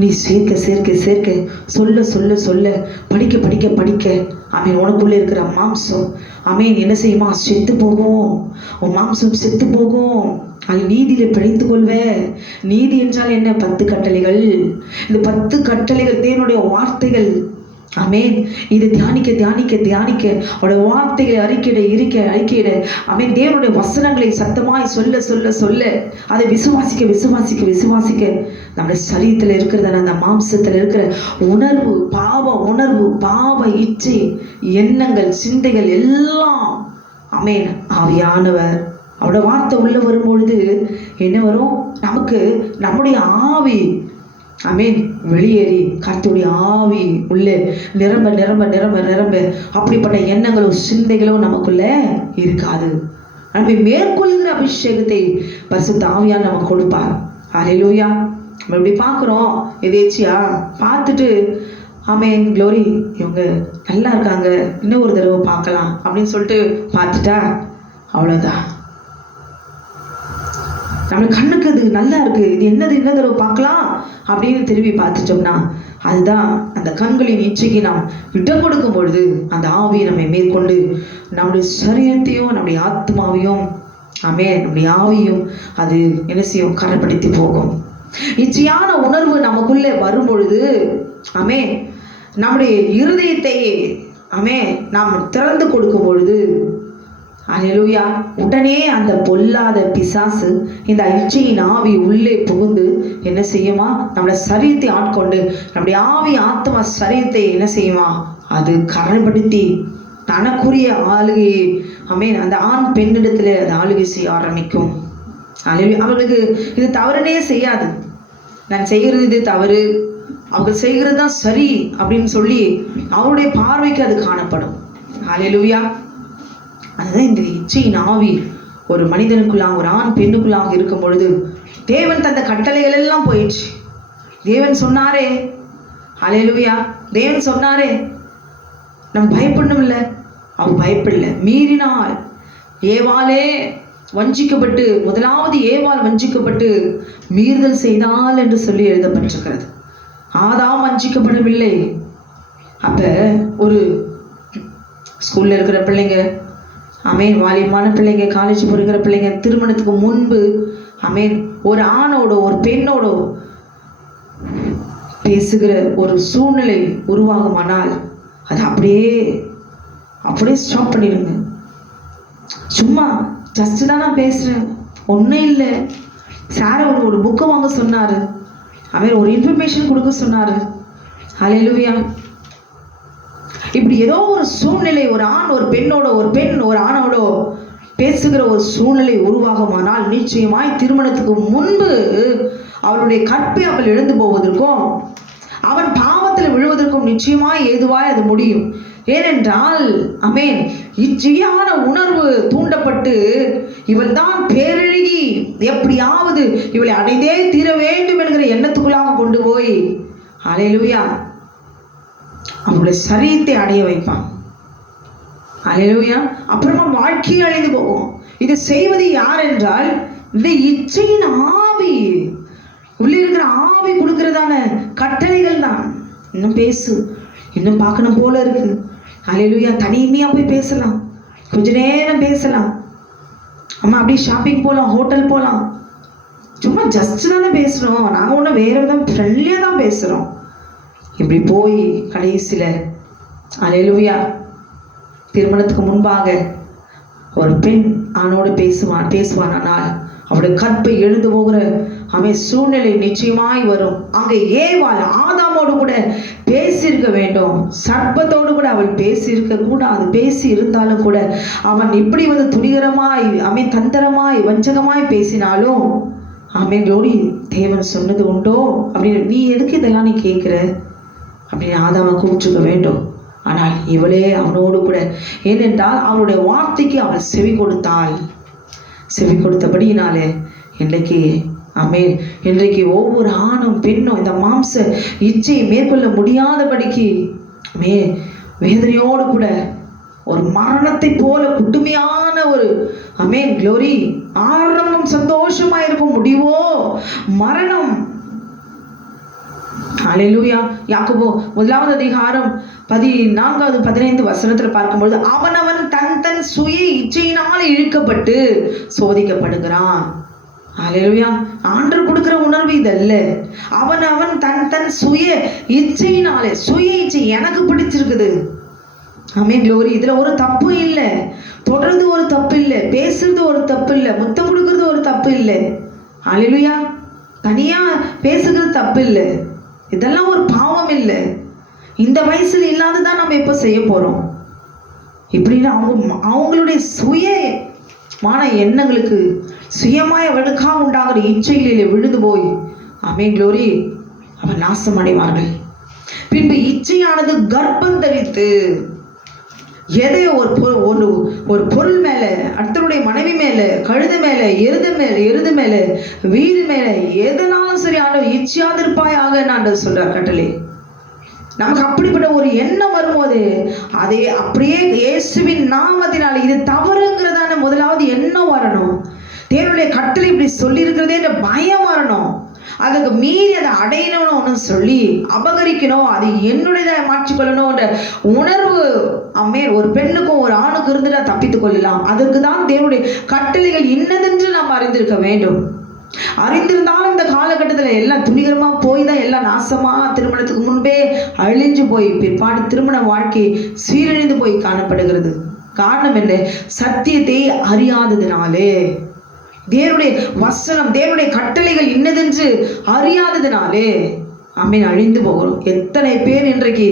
நீ சேர்க்க சொல்ல சொல்ல சொல்ல படிக்க படிக்க படிக்க உனக்குள்ள இருக்கிற மாம்சம் என்ன செய்யுமா? செத்து போகும். உன் மாம்சம் செத்து போகும். அது நீதியில பிழைத்து கொள்வ. நீதி என்றால் என்ன? 10 கட்டளைகள். இந்த 10 கட்டளைகள் தேவனுடைய வார்த்தைகள். இதை தியானிக்க தியானிக்க தியானிக்க அவருடைய வார்த்தைகளை அறிக்கையிட தேவனுடைய வசனங்களை சத்தமாய் சொல்ல சொல்ல சொல்ல அதை விசுவாசிக்க விசுவாசிக்க விசுவாசிக்க நம்முடைய சரீரத்தில் இருக்கிறத, அந்த மாம்சத்தில் இருக்கிற உணர்வு, பாவ இச்சை, எண்ணங்கள், சிந்தைகள் எல்லாம் ஆவியானவர் அவருடைய வார்த்தை உள்ள வரும்பொழுது என்ன வரும்? நமக்கு நம்முடைய ஆவி வெளியேறி கர்த்தருடைய ஆவி உள்ளே நிரம்ப நிரம்ப நிரம்ப நிரம்ப அப்படிப்பட்ட எண்ணங்களும் சிந்தைகளும் நமக்குள்ள இருக்காது. நம்ம மேற்கொள்கிற அபிஷேகத்தை பரிசுத்த ஆவியார் நமக்கு கொடுப்பார். அல்லேலூயா. நம்ம இப்படி பார்க்குறோம், எதேச்சியா பார்த்துட்டு க்ளோரி இவங்க நல்லா இருக்காங்க, இன்னும் ஒரு தடவை பார்க்கலாம் அப்படின்னு சொல்லிட்டு பார்த்துட்டா அவ்வளோதான். நம்ம கண்ணுக்கு அது நல்லா இருக்கு, இது என்னது, என்ன தடவை பார்க்கலாம் அப்படின்னு திரும்பி பார்த்துட்டோம்னா அதுதான் அந்த கண்களின் இச்சைக்கு நாம் இடம் கொடுக்கும் பொழுது அந்த ஆவியை நம்மை மேற்கொண்டு நம்முடைய சரீரத்தையும் நம்முடைய ஆத்மாவையும் நம்முடைய ஆவியும் அது என்ன செய்யும்? கரைப்படுத்தி போகும். இச்சையான உணர்வு நமக்குள்ளே வரும் பொழுது நம்முடைய இருதயத்தை நாம் திறந்து கொடுக்கும் பொழுது அல்லேலூயா, உடனே அந்த பொல்லாத பிசாசு இந்த இச்சையின் ஆவி உள்ளே புகுந்து என்ன செய்யுமா? நம்முடைய சரீரத்தை ஆட்கொண்டு நம்முடைய ஆவி ஆத்மா சரீரத்தை என்ன செய்யுமா? அது கரைப்படுத்தி தனக்குரிய ஆளுகையை அந்த ஆண் பெண்ணிடத்துல அது ஆளுகை செய்ய ஆரம்பிக்கும். அவர்களுக்கு இது தவறுனே செய்யாது. நான் செய்கிறது இது தவறு, அவங்க செய்கிறது தான் சரி அப்படின்னு சொல்லி அவருடைய பார்வைக்கு அது காணப்படும். அல்லேலூயா. அதுதான் இந்த இச்சையின் ஆவி ஒரு மனிதனுக்குள்ளாக, ஒரு ஆண் பெண்ணுக்குள்ளாக இருக்கும் பொழுது தேவன் தந்த கட்டளைகள் எல்லாம் போயிடுச்சு. தேவன் சொன்னாரே ஹல்லேலூயா. தேவன் சொன்னாரே நம்ம பயப்படணும் இல்லை, அவன் பயப்படல. மீறினாள். ஏவாளே வஞ்சிக்கப்பட்டு, முதலாவது ஏவாள் வஞ்சிக்கப்பட்டு மீறுதல் செய்தாள் என்று சொல்லி எழுதப்பட்டிருக்கிறது. ஆதாம் வஞ்சிக்கப்படவில்லை. அப்ப ஒரு ஸ்கூல்ல இருக்கிற பிள்ளைங்க, ஆமேன், வாலிபமான பிள்ளைங்க, காலேஜ் போகிற பிள்ளைங்க, திருமணத்துக்கு முன்பு ஆமேன் ஒரு ஆணோட ஒரு பெண்ணோட பேசுகிற ஒரு சூழ்நிலை உருவாகுமானால் அது அப்படியே ஸ்டாப் பண்ணிடுங்க. சும்மா ஜஸ்ட் தான் நான் பேசுகிறேன், ஒன்றும் இல்லை. சார் ஒரு புக்கை வாங்க சொன்னார், அவர் ஒரு இன்ஃபர்மேஷன் கொடுக்க சொன்னார். ஹல்லேலூயா. இப்படி ஏதோ ஒரு சூழ்நிலை, ஒரு ஆண் ஒரு பெண்ணோட, ஒரு பெண் ஒரு ஆணோட பேசுகிற ஒரு சூழ்நிலை உருவாகுமானால் நிச்சயமாய் திருமணத்துக்கு முன்பு அவளுடைய கற்பை அவள் எழுந்து போவதற்கும் அவன் பாவத்தில் விழுவதற்கும் நிச்சயமாய் ஏதுவாய் அது முடியும். ஏனென்றால் ஆமென், இச்சையான உணர்வு தூண்டப்பட்டு இவள் தான் பேரழகி, எப்படியாவது இவளை அடைந்தே தீர வேண்டும் என்கிற எண்ணத்துக்குள்ளாக கொண்டு போய் ஹல்லேலூயா அவளுடைய சரீரத்தை அடைய வைப்பான். ஹல்லேலூயா. அப்புறமா வாழ்க்கையை அழிந்து போகும். இதை செய்வது யார் என்றால் இந்த இச்சையின் ஆவி, உள்ளே இருக்கிற ஆவி கொடுக்கிறதான கட்டளைகள் தான். இன்னும் பேசு, இன்னும் பார்க்கணும் போல இருக்கு. ஹல்லேலூயா. தனிமையா போய் பேசலாம், கொஞ்ச நேரம் பேசலாம். அம்மா அப்படியே ஷாப்பிங் போகலாம், ஹோட்டல் போகலாம். சும்மா ஜஸ்ட் தானே பேசுகிறோம், நாங்கள் ஒன்றும் வேற விதம் ஃப்ரெண்ட்லியாக தான் பேசுகிறோம். இப்படி போய் கடைசியில் ஹல்லேலூயா திருமணத்துக்கு முன்பாக ஒரு பெண் ஆணோடு பேசுவானால் அவருடைய கற்பை எழுந்து போகிற அவன் சூழ்நிலை நிச்சயமாய் வரும். அங்கே ஏவாள் ஆதாமோடு கூட பேசியிருக்க வேண்டும், சர்ப்பத்தோடு கூட அவள் பேசியிருக்க கூடாது. பேசி இருந்தாலும் கூட அவன் இப்படி துணிகரமாய் அவன் தந்திரமாய் வஞ்சகமாய் பேசினாலும் அவன் ஜோடி தேவன் சொன்னது உண்டோ அப்படின்னு, நீ எதுக்கு இதெல்லாம் நீ கேட்குற அப்படின்னு ஆதாமை கூப்பிட்டுக்க வேண்டும். ஆனால் இவளே அவனோடு கூட, ஏனென்றால் அவளுடைய வார்த்தைக்கு அவள் செவி கொடுத்தாள். செவி கொடுத்தபடியினாலே இன்றைக்கு ஒவ்வொரு ஆணும் பெண்ணும் இந்த மாம்ச இச்சையை மேற்கொள்ள முடியாதபடிக்கு வேதனையோடு கூட ஒரு மரணத்தை போல குட்டுமையான ஒரு க்ளோரி, ஆரம்பம் சந்தோஷமா இருக்கும், முடிவோ மரணம். ஹல்லேலூயா. யாக்கோபு 1 அதிகாரம் 14-15 வசனத்துல பார்க்கும்போது அவனவன் தன் சுய இச்சையினால் இழுக்கப்பட்டு சோதிக்கப்படுகிறான். ஹல்லேலூயா. ஆண்டவர் கொடுக்கிற உணர்வு இதல்ல. அவன் தன் சுய இச்சையினாலே, சுய இச்சை எனக்கு பிடிச்சிருக்குது, ஆமென் க்ளோரி, இதுல ஒரு தப்பு இல்லை. தொடர்ந்து ஒரு தப்பு இல்லை, பேசுறது ஒரு தப்பு இல்லை, முத்தம் கொடுக்கறது ஒரு தப்பு இல்லை. ஹல்லேலூயா. தனியா பேசுகிறது தப்பு இல்லை, இதெல்லாம் ஒரு பாவம் இல்லை. இந்த வயசுல இல்லாததான் நம்ம எப்போ செய்ய போறோம் இப்படின்னு அவங்களுடைய சுயமான எண்ணங்களுக்கு சுயமாய் அவளுக்காக உண்டாகிற இச்சைகளிலே விழுந்து போய் ஆமென் க்ளோரி அவன் நாசம் அடைவார்கள். பின்பு இச்சையானது கர்ப்பம் தரித்து எதை ஒரு பொருள் மேல, அடுத்தவருடைய மனைவி மேல, கழுத மேல, எருது மேல, வீடு மேல, எதனாலும் சரி ஆண்டவர் இச்சையாதிருப்பாயாக ஆண்டவர் சொல்றார் கட்டளை. நமக்கு அப்படிப்பட்ட ஒரு எண்ணம் வரும்போது அதே அப்படியே இயேசுவின் நாமத்தினால இது தவறுங்கிறதான முதலாவது எண்ணம் வரணும். தேவனுடைய கட்டளை இப்படி சொல்லி இருக்கிறதே என்ற பயம் வரணும். அதுக்கு மீறி அதை அடையணும்னு சொல்லி அபகரிக்கணும், அது என்னுடைய மாற்றிக்கொள்ளணும்ன்ற உணர்வு ஒரு பெண்ணுக்கும் ஒரு ஆணுக்கும் இருந்துட்டா தப்பித்துக் கொள்ளலாம். அதற்கு தான் தேவனுடைய கட்டளைகள் இன்னதென்று நாம் அறிந்திருக்க வேண்டும். அறிந்திருந்தாலும் இந்த காலகட்டத்தில் எல்லாம் துணிகரமா போய் தான் எல்லாம் நாசமா திருமணத்துக்கு முன்பே அழிஞ்சு போய் பிற்பாடு திருமண வாழ்க்கை சீரழிந்து போய் காணப்படுகிறது. காரணம் என்ன? சத்தியத்தை அறியாததினாலே, தேவனுடைய வசனம், தேவனுடைய கட்டளைகள் இன்னதென்று அறியாததினாலே ஆமென் அழிந்து போகிறோம். எத்தனை பேர் இன்றைக்கு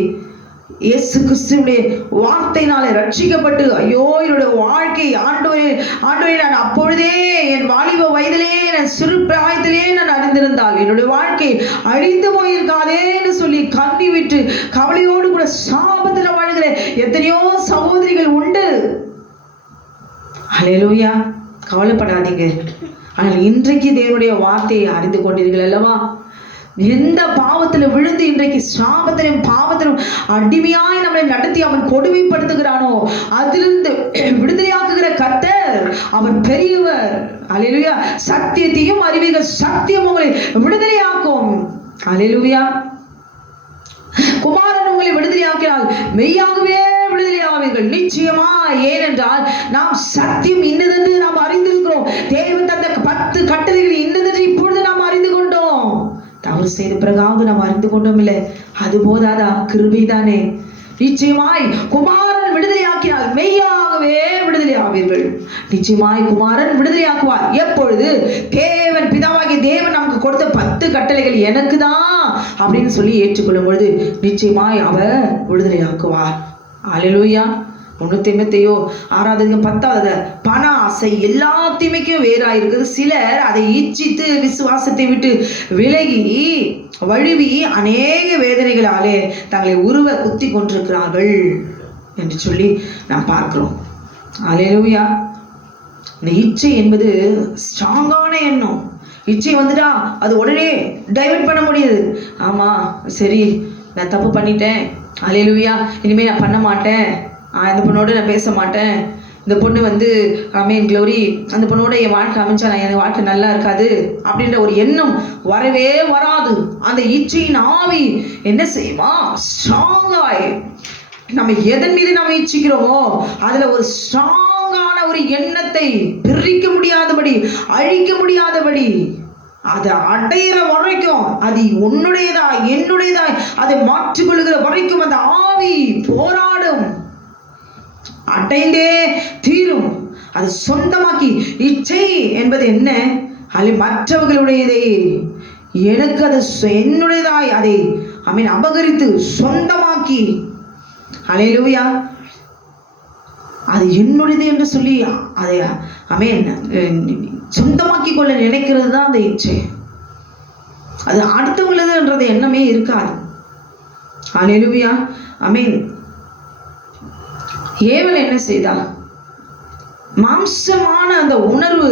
இயேசு கிறிஸ்துவினுடைய வார்த்தையினாலே ரட்சிக்கப்பட்டு ஐயோ என்னுடைய வாழ்க்கை ஆண்டவரே நான் அப்பொழுதே என் வாலிப வயதிலே, நான் சிறு பிராயத்திலே நான் அறிந்திருந்தால் என்னுடைய வாழ்க்கை அழிந்து போயிருக்காதேன்னு சொல்லி கண்ணி விட்டு கவலையோடு கூட சாபத்தில் வாழ்கிற எத்தனையோ சகோதரிகள் உண்டு. ஹல்லேலூயா. கவலைப்படாதீங்க. ஆனால் இன்றைக்கு தேவனுடைய வார்த்தையை அறிந்து கொண்டீர்கள் அல்லவா? எந்த பாவத்துல விழுந்து இன்றைக்கு சாபத்திலும் பாவத்திலும் அடிமையாய் நம்மளை நடத்தி அவன் கொடுமைப்படுத்துகிறானோ அதிலிருந்து விடுதலையாக்குகிற கர்த்தர் அவர் பெரியவர். அல்லேலூயா. சத்தியத்தையும் அறிவீர்கள், சத்தியம் உங்களை விடுதலையாக்கும். அல்லேலூயா. குமாரன் உங்களை விடுதலையாக்கினால் மெய்யாகவே விடுதலையாவீர்கள் நிச்சயமா. ஏனென்றால் நாம் சத்தியம் இன்னதென்று நாம் அறிந்திருக்கிறோம். தேவன் தந்த 10 கட்டளைகள் இன்னதென்று இப்பொழுது நாம் அறிந்து கொண்டோம். தவறு செய்த பிறகாவது நாம் அறிந்து கொண்டோம் இல்லை, அது போதாதா? கிருபைதானே. நிச்சயமாய் குமாரன் விடுதலையாக்கினால் மெய்யாகவே விடுதலை ஆவீர்கள். நிச்சயமாய் குமாரன் விடுதலையாக்குவார். எப்பொழுது? தேவன் பிதாவாகிய தேவன் நமக்கு கொடுத்த 10 கட்டளைகள் எனக்கு தான் அப்படின்னு சொல்லி ஏற்றுக்கொள்ளும் பொழுது நிச்சயமாய் அவர் விடுதலையாக்குவார். அல்லேலூயா. 1 தீமோத்தேயு 6:10 பண ஆசை எல்லா தீமைக்கும் வேறாயிருக்குது. சிலர் அதை இச்சித்து விசுவாசத்தை விட்டு விலகி வழுவி அநேக வேதனைகளாலே தங்களை உருவ குத்தி கொண்டிருக்கிறார்கள் என்று சொல்லி நாம் பார்க்கிறோம். அல்லேலூயா. இந்த இச்சை என்பது ஸ்ட்ராங்கான எண்ணம். இச்சை வந்துட்டா அது உடனே டைவர்ட் பண்ண முடியாது. ஆமா, சரி, நான் தப்பு பண்ணிட்டேன், அல்லேலூயா, இனிமே நான் பண்ண மாட்டேன், இந்த பொண்ணோட நான் பேச மாட்டேன், இந்த பொண்ணு வந்து ஆமென் க்ளோரி, அந்த பொண்ணோட என் வாழ்க்கை அமைச்சா என் வாழ்க்கை நல்லா இருக்காது அப்படின்ற ஒரு எண்ணம் வரவே வராது. அந்த இச்சையின் ஆவி என்ன செய்யுமா? ஸ்ட்ராங்காய் நம்ம எதன் மீது நம்ம இச்சிக்கிறோமோ அதுல ஒரு ஸ்ட்ராங்கான ஒரு எண்ணத்தை பிரிக்க முடியாதபடி, அழிக்க முடியாதபடி, அதை அடையிற வரைக்கும், அது உன்னுடையதா என்னுடையதா அதை மாற்றிக்கொள்ளுகிற வரைக்கும் அந்த ஆவி போராடும். அடைந்தே தீரும். அது சொந்தமாக்கி. இச்சை என்பது என்ன? அது மற்றவர்களுடையதே எனக்கு அது என்னுடையதாய் அதை அபகரித்து சொந்தமாக்கி, அல்லேலூயா, அது என்னுடையது என்று சொல்லி அதை சொந்தமாக்கி கொள்ள நினைக்கிறது தான் அந்த இச்சை. அது அடுத்தவங்களதுன்றது எண்ணமே இருக்காது. அல்லேலூயா. ஏவல் என்ன செய்தால் மாம்சமான அந்த உணர்வு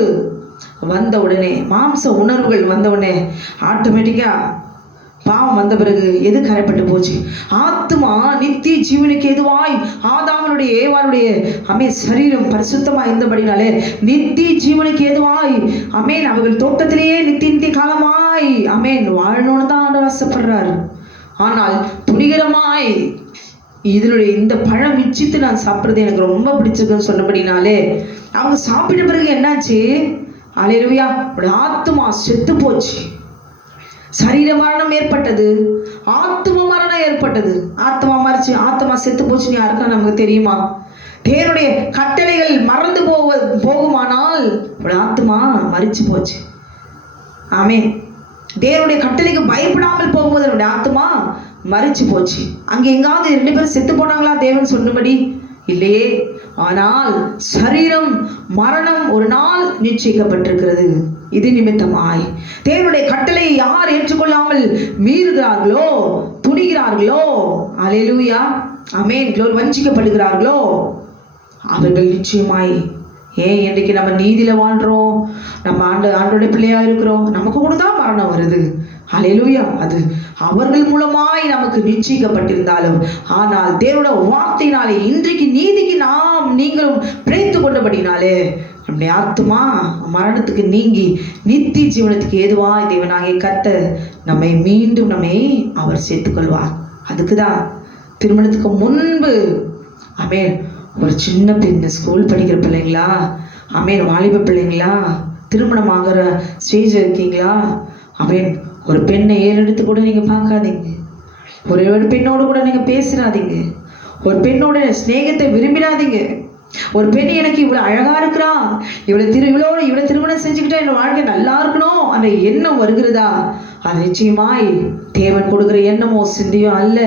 வந்த உடனே, மாம்ச உணர்வுகள் வந்த உடனே ஆட்டோமேட்டிக்கா பாவம் வந்த பிறகு எது கரைப்பட்டு போச்சு? ஆத்மா நித்திய ஜீவனுக்கு எதுவாய் ஆதாமனுடைய ஏவாளுடைய சரீரம் பரிசுத்தமா இருந்தபடினாலே நித்திய ஜீவனுக்கு எதுவாய் அவர்கள் தோட்டத்திலேயே நித்திய காலமாய் வாழணும்னு தான் ஆண்டவர் ஆசைப்படுறாரு. ஆனால் துணிகரமாய் இதனுடைய இந்த பழம் இச்சித்து நான் சாப்பிட்றது எனக்கு ரொம்ப பிடிச்சிருக்குன்னு சொன்னபடினாலே அவங்க சாப்பிட்ட பிறகு என்னாச்சு? அல்லேலூயா, ஆத்மா செத்து போச்சு. சரீர மரணம் ஏற்பட்டது, ஆத்ம மரணம் ஏற்பட்டது. ஆத்மா மறிச்சு, ஆத்மா செத்து போச்சுன்னு யாருக்கா நமக்கு தெரியுமா? தேவனுடைய கட்டளைகள் மறந்து போகுமானால் ஆத்மா மறிச்சு போச்சு. ஆமென். தேவனுடைய கட்டளைக்கு பயப்படாமல் போகும்போது என்னுடைய ஆத்மா மறிச்சு போச்சு. அங்கே எங்காவது 2 பேரும் செத்து போனாங்களா தேவன் சொன்னபடி? இல்லையே. ஆனால் சரீரம் மரணம் ஒரு நாள் நிச்சயிக்கப்பட்டிருக்கிறது. இது நிமித்தமாய் தேவனுடைய கட்டளையை யார் ஏற்றுக்கொள்ளாமல் மீறுகிறார்களோ, துணிகிறார்களோ, அல்லேலூயா, ஆமென், வஞ்சிக்கப்படுகிறார்களோ அவர்கள் நிச்சயமாய் இன்றைக்கு நம்ம நீதியில வாழ்றோம், நம்ம ஆண்டோடைய பிள்ளையா இருக்கிறோம், நமக்கு கூட தான் மரணம் வருது. அல்லேலூயா. அது அவர்கள் மூலமாய் நமக்கு நிச்சயிக்கப்பட்டிருந்தாலும், ஆனால் தேவனோட வார்த்தையினாலே இன்றைக்கு நீதிக்கு நீங்களும் பிழைத்து கொண்டபடினாலே நம்முடைய ஆத்மா மரணத்துக்கு நீங்கி நித்திய ஜீவனத்துக்கு ஏதுவாய் தேவனாகிய கர்த்தர் மீண்டும் அவர் சேர்த்துக்கொள்வார். அதுக்குதான் திருமணத்துக்கு முன்பு ஒரு சின்ன பெண் ஸ்கூல் படிக்கிற பிள்ளைங்களா, வாலிப பிள்ளைங்களா, திருமணம் ஆகிற ஸ்டேஜ் இருக்கீங்களா, ஒரு பெண்ணை ஏறெடுத்து கூட நீங்க பார்க்காதீங்க. ஒரு பெண்ணோடு கூட நீங்க பேசிடாதீங்க. ஒரு பெண்ணோட ஸ்நேகத்தை விரும்பிடாதீங்க. ஒரு பெண் எனக்கு இவ்வளவு அழகா இருக்கிறா, இவ்வளவு திருமணம் செஞ்சுக்கிட்டா என் வாழ்க்கை நல்லா இருக்கணும் அந்த எண்ணம் வருகிறதா? அது நிச்சயமாய் தேவன் கொடுக்கிற எண்ணமோ சிந்தையோ அல்ல.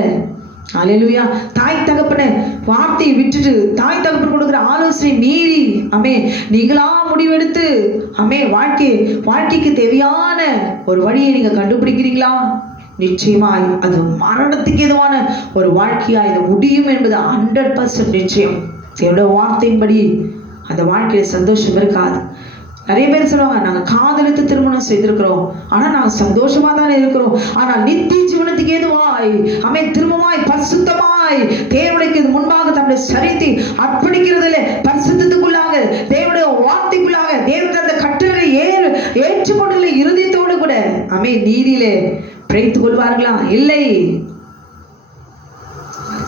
அல்லேலூயா. தாய் தகப்பன வார்த்தையை விட்டுட்டு தாய் தகப்பன் கொடுக்கிற ஆலோசனை மீறி நீங்களா முடிவெடுத்து வாழ்க்கைக்கு தேவையான ஒரு வழியை நீங்க கண்டுபிடிக்கிறீங்களா? நிச்சயமாய் அது மரணத்துக்கு எதுவான ஒரு வாழ்க்கையா இது முடியும் என்பது 100% நிச்சயம். தேவனுடைய வார்த்தையின்படி அந்த வாழ்க்கையில சந்தோஷம் இருக்காது. நிறைய பேர் சொல்லுவாங்க, நாங்க காதலித்து திருமணம் செய்திருக்கிறோம், ஆனா நாங்க சந்தோஷமா தான் இருக்கிறோம், ஆனால் நித்திய ஜீவனத்துக்கு ஏதுவாய் திரும்பமாய் பரிசுத்தமாய் தேவனுக்கு முன்பாக தன்னுடைய சரீரத்தை அர்ப்பணிக்கிறதுல பரிசுத்தத்துக்குள்ளாக தேவனுடைய வார்த்தைக்குள்ளாக தேவனுக்கு அந்த கட்டளை ஏற்றுக்கொண்டுள்ள இருதயத்தோடு கூட நீதியிலே பிழைத்துக் கொள்வார்களா? இல்லை.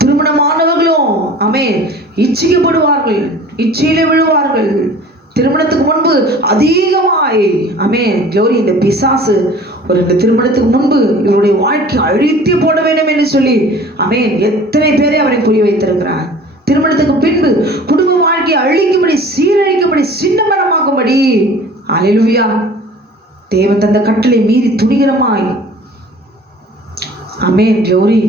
திருமணமானவர்களும் இச்சிக்கப்படுவார்கள், இச்சையிலே விழுவார்கள். திருமணத்துக்கு முன்பு அதிகமாய் க்ளோரி இந்த பிசாசு இந்த திருமணத்துக்கு முன்பு இவருடைய வாழ்க்கை அழித்து போட வேண்டும் என்று சொல்லி எத்தனை பேரை அவரை புரிய வைத்திருக்கிறார். திருமணத்துக்கு பின்பு குடும்ப வாழ்க்கையை அழிக்கும்படி, சீரழிக்கும்படி, சின்னமரமாக்கும்படி அல்லேலூயா தேவன் தந்த கட்டளை மீறி துணிகரமாய் க்ளோரி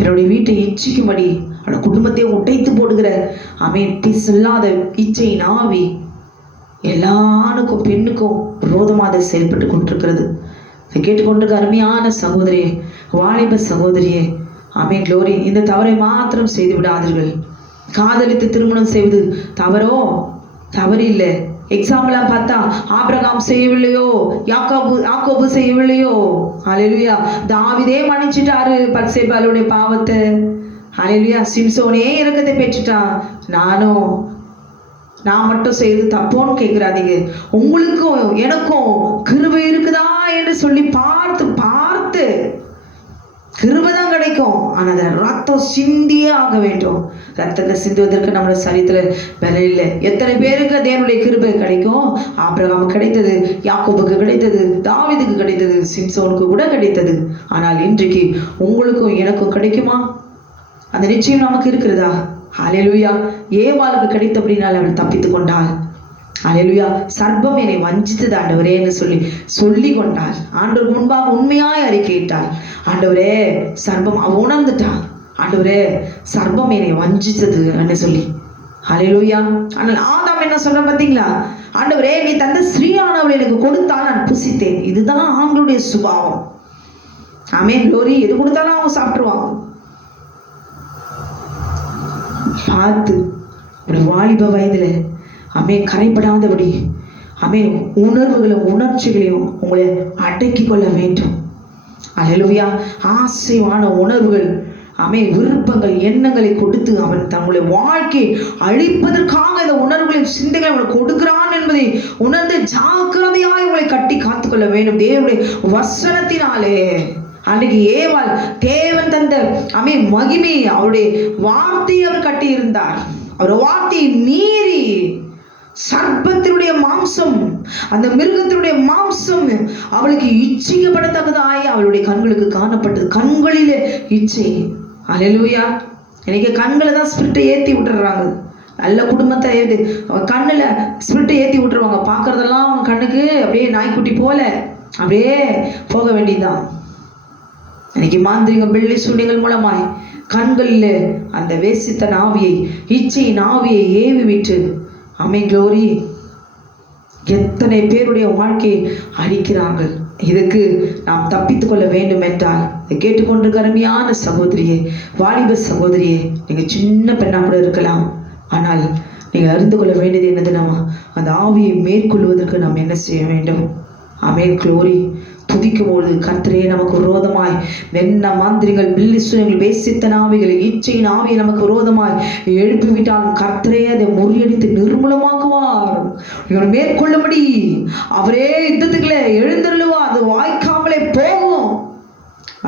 என்னுடைய வீட்டை இச்சிக்கும்படி, அவனோட குடும்பத்தை உடைத்து போடுகிற பிசில்லாத இச்சையின் ஆவி எல்லாருக்கும் பெண்ணுக்கும் விரோதமாக செயல்பட்டு கொண்டிருக்கிறது. கேட்டுக்கொண்டிருக்க அருமையான சகோதரியே, வாலிப சகோதரியே, க்ளோரி இந்த தவறை மாத்திரம் செய்து விடாதீர்கள். காதலித்து திருமணம் செய்வது தவறோ? தவறு இல்லை. எக்ஸாம்பிளா பார்த்தா ஆபிரகாம் செய்யவில்லையோ, யாக்கோபு செய்யவில்லையோ? அல்லேலூயா. தாவீதே மன்னிச்சிட்டாரு பத்சேபாளுடைய பாவத்தை. அல்லேலூயா. சிம்சோனே இரக்கத்தை பெற்றுட்டான். நான் மட்டும் செய்து தப்போன்னு கேட்கிறாதீங்க. உங்களுக்கும் எனக்கும் கிருபை இருக்குதா என்று சொல்லி பார்த்து கிருபை தான் கிடைக்கும். ஆனா அதை ரத்தம் சிந்தியே ஆக வேண்டும். ரத்தத்தை சிந்துவதற்கு நம்மளோட சரீரத்துல விலை இல்லை. எத்தனை பேருக்கு தேவனுடைய கிருபை கிடைக்கும்? ஆபிரகாமுக்கு கிடைத்தது, யாக்கோபுக்கு கிடைத்தது, தாவீதுக்கு கிடைத்தது, சிம்சோனுக்கு கூட கிடைத்தது. ஆனால் இன்றைக்கு உங்களுக்கும் எனக்கும் கிடைக்குமா? அந்த நிச்சயம் நமக்கு இருக்கிறதா? அல்லேலூயா. ஏவாளுக்கு கிடைத்தபடினால் அவள் தப்பித்து கொண்டாள். அல்லேலூயா. சர்ப்பம் என்னை வஞ்சித்தது ஆண்டவரே என்று சொல்லி கொண்டாள். ஆண்டவர் முன்பாக உண்மையாய் அறிக்கையிட்டாள். ஆண்டவரே சர்ப்பம் அவ உணர்ந்துட்டாள். ஆண்டவரே சர்ப்பம் என்னை வஞ்சித்தது என்று சொல்லி. அல்லேலூயா. ஆனால் ஆதாம் என்ன சொல்ற பார்த்தீங்களா? ஆண்டவரே நீ தந்த ஸ்ரீயானவள் எனக்கு கொடுத்தால் நான் புசித்தேன். இதுதான் ஆண்களுடைய சுபாவம். க்ளோரி. எது கொடுத்தாலும் அவங்க சாப்பிட்டுருவாங்க. பார்த்து ஒரு வாலிப வயதுல கரைப்படாதபடி உணர்வுகளும் உணர்ச்சிகளையும் உங்களை அடக்கி கொள்ள வேண்டும். அல்லேலூயா. ஆசையான உணர்வுகள் விருப்பங்கள் எண்ணங்களை கொடுத்து அவன் தன்னுடைய வாழ்க்கை அழிப்பதற்காக இந்த உணர்வுகளின் சிந்தைகளை அவனுக்கு கொடுக்கிறான் என்பதை உணர்ந்து ஜாக்கிரதையாய் உங்களை கட்டி காத்துக்கொள்ள வேண்டும் தேவனுடைய வசனத்தினாலே. அன்றைக்கு ஏவாள் தேவன் தந்த மகிமை அவருடைய வார்த்தையை அவர் கட்டி இருந்தார். அவர் வார்த்தையை மீறி சர்ப்பத்தினுடைய மாம்சம், அந்த மிருகத்தினுடைய மாம்சம் அவளுக்கு இச்சிக்கப்படத்தக்கதாய் அவளுடைய கண்களுக்கு காணப்பட்டது. கண்களிலே இச்சை. அல்லேலூயா. இன்னைக்கு கண்களை தான் ஸ்பிரிட்டை ஏற்றி விட்டுறாங்க. நல்ல குடும்பத்தை கண்ணில் ஸ்பிரிட்டை ஏற்றி விட்டுருவாங்க. பார்க்கறதெல்லாம் அவங்க கண்ணுக்கு அப்படியே நாய்க்குட்டி போல அப்படியே போக வேண்டியதுதான். இன்னைக்கு மாந்திரிகம் வெள்ளி சூனியங்கள் மூலமாய் கண்களில் அந்த வேசித்த நாவியை, இச்சையின் ஆவியை ஏவி விட்டு க்ளோரி எத்தனை பேருடைய வாழ்க்கையை அழிக்கிறார்கள். இதுக்கு நாம் தப்பித்துக் கொள்ள வேண்டும் என்றால் கேட்டுக்கொண்டிருக்க அருமையான சகோதரியே, வாலிப சகோதரியே, நீங்க சின்ன பெண்ணா கூட இருக்கலாம். ஆனால் நீங்கள் அறிந்து கொள்ள வேண்டியது என்னதுன்னா, அந்த ஆவியை மேற்கொள்வதற்கு நாம் என்ன செய்ய வேண்டும்? க்ளோரி. துதிக்கும் பொழுது கர்த்தரே நமக்கு விரோதமாய் வெண்ண மாந்திரிகள் பில்லிசுரங்கள் வேசித்த நாவிகள் இச்சையின் ஆவியை நமக்கு விரோதமாய் எழுப்பிவிட்டாலும் கர்த்தரே அதை முறியடித்து நிர்மூலமாக்குவார். இவர் மேற்கொள்ளும்படி அவரே யுத்தத்துக்குள்ளே எழுந்தருளுவா. அது வாய்க்காமலே போகும்.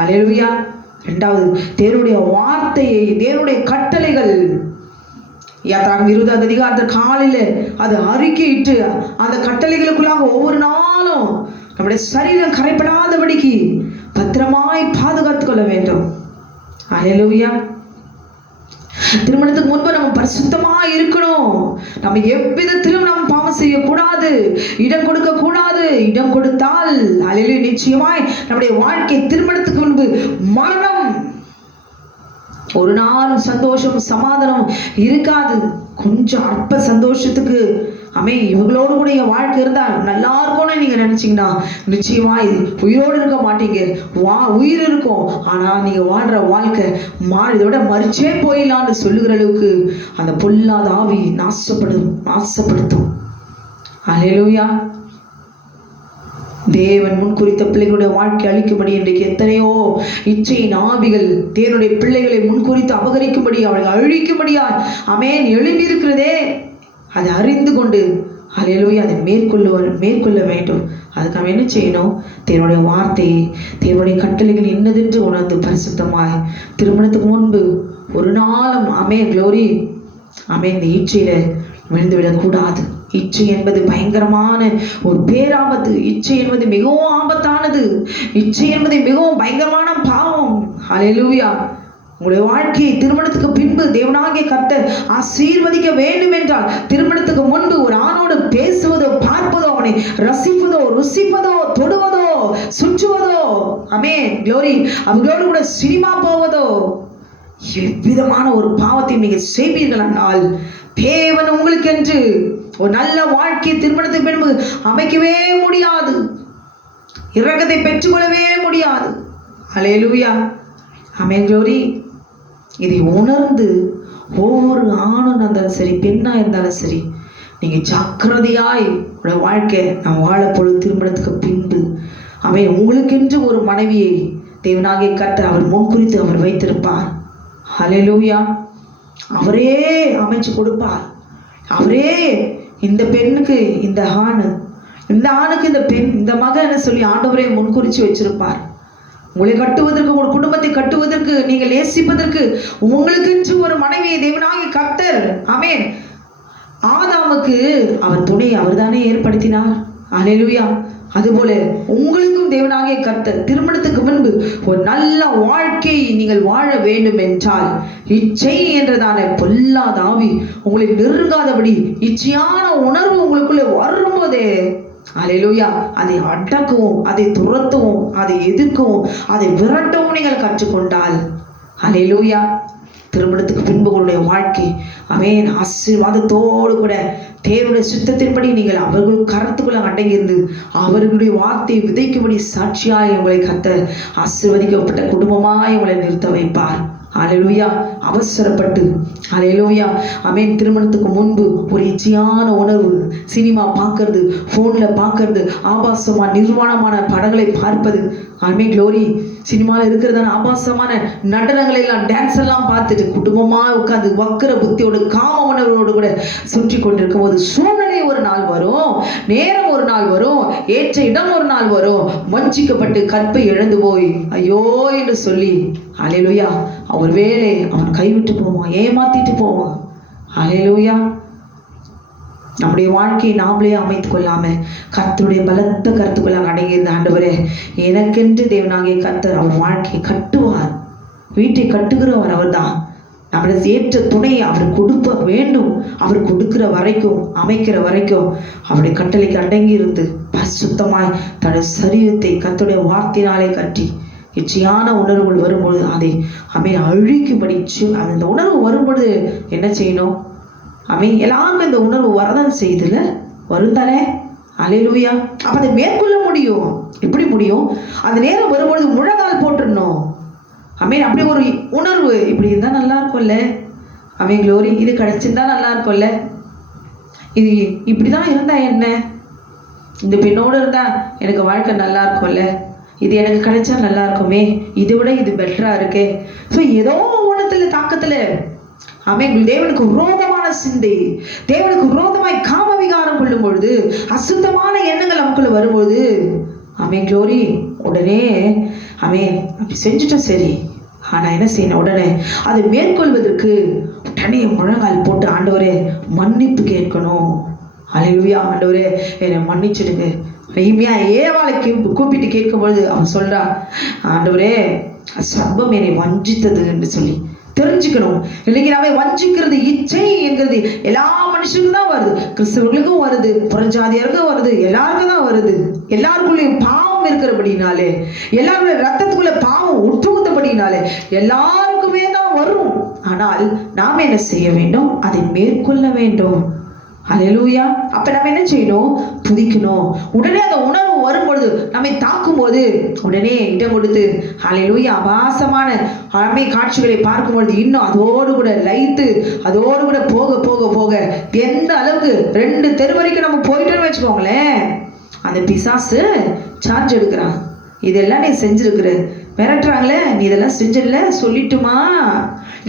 அல்லேலூயா. இரண்டாவது, தேவனுடைய வார்த்தையை, தேவனுடைய கட்டளைகள் யாத்திராகமம் 20வது அதிகாரத்தில் காலையில அது அறிக்கையிட்டு அந்த கட்டளைகளுக்குள்ளாக ஒவ்வொரு நாளும் நம்முடைய சரீரம் கரைப்படாதபடிக்கு பத்திரமாய் பாதுகாத்துக் கொள்ள வேண்டும். அல்லேலூயா. திருமணத்துக்கு முன்பு நம்ம பரிசுத்தமா இருக்கணும். நம்ம எவ்விதத்திலும் நம்ம பாவம் செய்யக்கூடாது, இடம் கொடுக்க கூடாது. இடம் கொடுத்தால் அல்லேலூயா நிச்சயமாய் நம்முடைய வாழ்க்கை திருமணத்துக்கு முன்பு மரணம். ஒரு நாளும் சந்தோஷம் சமாதானம் இருக்காது. கொஞ்சம் அற்ப சந்தோஷத்துக்கு இவங்களோடு கூட என் வாழ்க்கை இருந்தா நல்லா இருக்கும்னு நீங்க நினைச்சீங்கன்னா நிச்சயமா உயிரோடு இருக்க மாட்டீங்க. உயிர் இருக்கும், ஆனா நீங்க வாழ்ற வாழ்க்கை இதோட மறிச்சே போயிடலான்னு சொல்லுகிற அளவுக்கு அந்த பொல்லாத ஆவி நாசப்படுத்தும். அல்லேலூயா. தேவன் முன்குறித்த பிள்ளைகளுடைய வாழ்க்கை அழிக்கும்படி இன்றைக்கு எத்தனையோ இச்சையின் ஆவிகள் தேவனுடைய பிள்ளைகளை முன்குறித்து அபகரிக்கும்படி அவர்கள் அழிக்கும்படியா ஆமென் எழும்பி இருக்கிறதே. அதை அறிந்து கொண்டு அல்லேலூயா அதை மேற்கொள்ள வேண்டும். அதுக்கு அவன் என்ன செய்யணும்? தேவனுடைய வார்த்தையை தேவனுடைய கட்டளைகள் இன்னதென்று உணர்ந்து பரிசுத்தமாய் திருமணத்துக்கு முன்பு ஒரு நாளும் ஆமென் க்ளோரி ஆமென் இந்த இச்சையில விழுந்துவிடக்கூடாது. இச்சை என்பது பயங்கரமான ஒரு பேராபத்து. இச்சை என்பது மிகவும் ஆபத்தானது. இச்சை என்பது மிகவும் பயங்கரமான பாவம். அல்லேலூயா. உங்களுடைய வாழ்க்கையை திருமணத்துக்கு பின்பு தேவனாகிய கர்த்தர் ஆசீர்வதிக்க வேண்டும் என்றால் திருமணத்துக்கு முன்பு ஒரு ஆணோடு பேசுவதோ பார்ப்பதோ அவனை ரசிப்பதோ ருசிப்பதோ தொடுவதோ சுற்றுவதோ ஆமென் க்ளோரி அவர்களோடு கூட சினிமா போவதோ எவ்விதமான ஒரு பாவத்தை நீங்கள் செய்வீர்கள் என்றால் தேவன் உங்களுக்கு என்று ஒரு நல்ல வாழ்க்கை திருமணத்துக்கு பின்பு அமைக்கவே முடியாது. இரக்கத்தை பெற்றுக்கொள்ளவே முடியாது. அல்லேலூயா. ஆமென் க்ளோரி. இதை உணர்ந்து ஒவ்வொரு ஆணும் இருந்தாலும் சரி பெண்ணா இருந்தாலும் சரி நீங்க ஜாக்கிரதையாய் உடைய வாழ்க்கை நாம் வாழப்பொழுது திருமணத்துக்கு பின்பு ஆமென் உங்களுக்கென்று ஒரு மனைவியை தேவனாகிய கர்த்தர் அவர் முன்குறித்து அவர் வைத்திருப்பார். அல்லேலூயா. அவரே அமைச்சு கொடுப்பார். அவரே இந்த பெண்ணுக்கு இந்த ஆண், இந்த ஆணுக்கு இந்த பெண், இந்த மகன் சொல்லி ஆண்டவரே முன்குறிச்சு வச்சிருப்பார். உங்களை கட்டுவதற்கு உங்கள் குடும்பத்தை கட்டுவதற்கு நீங்கள் நேசிப்பதற்கு உங்களுக்கு ஒரு மனைவியை தேவனாகிய கர்த்தர் ஆமென் ஆதாமுக்கு அவர் துணை அவர்தானே ஏற்படுத்தினார். அல்லேலூயா. அதுபோல உங்களுக்கும் தேவனாகிய கர்த்தர் திருமணத்துக்கு முன்பு ஒரு நல்ல வாழ்க்கையை நீங்கள் வாழ வேண்டும் என்றால் இச்சை என்றதான பொல்லாத ஆவி உங்களை நெருங்காதபடி இச்சையான உணர்வு உங்களுக்குள்ளே வரும்போதே அல்லேலூயா அதை அடக்கவும் அதை துரத்தவும் அதை எதிர்க்கவும் அதை விரட்டவும் நீங்கள் கற்றுக்கொண்டால் அல்லேலூயா திருமணத்துக்கு பின்பு உங்களுடைய வாழ்க்கை ஆமென் ஆசீர்வாதத்தோடு கூட தேவனுடைய சுத்தத்தின்படி நீங்கள் அவர்கள் கரத்துக்குள்ள அடங்கியிருந்து அவர்களுடைய வார்த்தையை விதைக்கும்படி சாட்சியாய் உங்களை கர்த்தர் ஆசீர்வதிக்கப்பட்ட குடும்பமாய் உங்களை நிறுத்த வைப்பார். அல்லேலூயா. அவசரப்பட்டு அல்லேலூயா ஆமென் திருமணத்துக்கு முன்பு ஒரு இச்சையான உணர்வு சினிமா பார்க்கறது ஃபோன்ல பார்க்கறது ஆபாசமான நிர்வாணமான படங்களை பார்ப்பது ஆமென் க்ளோரி சினிமாவில் இருக்கிறதான ஆபாசமான நடனங்களை எல்லாம் டான்ஸ் எல்லாம் பார்த்துட்டு குடும்பமா உட்காந்து வக்கர புத்தியோடு காம உணர்வோடு கூட சுற்றி கொண்டிருக்கும் போது சூழ்நிலை ஒரு நாள் வரும், நேரம் ஒரு நாள் வரும், ஏற்ற இடம் ஒரு நாள் வரும், வஞ்சிக்கப்பட்டு கற்பை இழந்து போய் ஐயோ என்று சொல்லி அல்லேலூயா அவர் வேலை அவன் கைவிட்டு போவான், ஏமாத்திட்டு போவான். அல்லேலூயா. நம்முடைய வாழ்க்கையை நாமளே அமைத்துக் கொள்ளாம கர்த்தருடைய பலத்த கருத்துக்குள்ள அடங்கியிருந்த ஆண்டவரே எனக்கென்று தேவனாகிய கர்த்தர் அவர் வாழ்க்கையை கட்டுவார். வீட்டை கட்டுகிறவர் அவர் தான். நம்மளுக்கு ஏற்ற துணையை அவர் கொடுக்க வேண்டும். அவர் கொடுக்கிற வரைக்கும் அமைக்கிற வரைக்கும் அவருடைய கட்டளைக்கு அடங்கி இருந்து பரிசுத்தமாய் தன்னுடைய சரீரத்தை கர்த்தருடைய வார்த்தையினாலே கட்டி இச்சையான உணர்வுகள் வரும்பொழுது அதை ஆமென் அழிக்கும்படி அந்த உணர்வு வரும்பொழுது என்ன செய்யணும்? ஆமென் எல்லாருமே இந்த உணர்வு வரதான் செய்யுதுல வருந்தானே. அல்லேலூயா. அப்ப அதை மேற்கொள்ள முடியும். எப்படி முடியும்? அந்த நேரம் வரும்பொழுது முழங்கால் போட்டுடணும். ஆமென் அப்படி ஒரு உணர்வு இப்படி இருந்தா நல்லா இருக்கும்ல ஆமென் க்ளோரி இது கிடைச்சிருந்தா நல்லா இருக்கும்ல இது இப்படிதான் இருந்தா என்ன இந்த பெண்ணோடு இருந்தா எனக்கு வாழ்க்கை நல்லா இருக்கும்ல இது எனக்கு கிடைச்சா நல்லா இருக்குமே இதை விட இது பெட்டரா இருக்கே. ஸோ ஏதோ ஒன்றத்துல தாக்கத்துல ஆமென் தேவனுக்கு விரோதமான சிந்தை தேவனுக்கு விரோதமாய் காம விகாரம் கொள்ளும் பொழுது அசுத்தமான எண்ணங்கள் நமக்குள்ள வரும்போது ஆமென் க்ளோரி உடனே ஆமென் அப்படி செஞ்சுட்டோம் சரி ஆனா என்ன செய்யணும்? உடனே அதை மேற்கொள்வதற்கு உடனே முழங்கால் போட்டு ஆண்டவரே மன்னிப்பு கேட்கணும். அல்லேலூயா. ஆண்டவரே என்னை மன்னிச்சிடுங்க. மகிமையா ஏவாளை கூப்பிட்டு கேட்கும் பொழுது அவன் சொல்றா ஆண்டவரே சர்வம் என்னை வஞ்சித்தது என்று சொல்லி தெரிஞ்சுக்கணும். இன்னைக்கு நாம வஞ்சிக்கிறது இச்சை என்கிறது எல்லா மனுஷனுக்கும் தான் வருது, கிறிஸ்தவர்களுக்கும் வருது, புறஜாதியருக்கும் வருது, எல்லாருக்கும் தான் வருது. எல்லாருக்குள்ளேயும் பாவம் இருக்கிறபடினாலே எல்லாருடைய ரத்தத்துக்குள்ள பாவம் உட்புகுத்தபடினாலே எல்லாருக்குமே தான் வரும். ஆனால் நாம் என்ன செய்ய வேண்டும்? அதை மேற்கொள்ள வேண்டும். அல்லேலூயா. அப்ப நம்ம என்ன செய்யணும்? துதிக்கணும். உடனே அந்த உணர்வு வரும்பொழுது நம்மை தாக்கும் போது உடனே இடம் கொடுத்து அல்லேலூயா அபாசமான ஆமை காட்சிகளை பார்க்கும் பொழுது இன்னும் அதோடு கூட லைத்து அதோடு கூட போக போக போக எந்த அளவுக்கு 2 தெரு வரைக்கும் நம்ம போயிட்டோன்னு வச்சுக்கோங்களேன், அந்த பிசாசு சார்ஜ் எடுக்கிறான். இதெல்லாம் நீ செஞ்சிருக்கிற, மிரட்டுறாங்களே, நீ இதெல்லாம் செஞ்சிடல சொல்லிட்டுமா.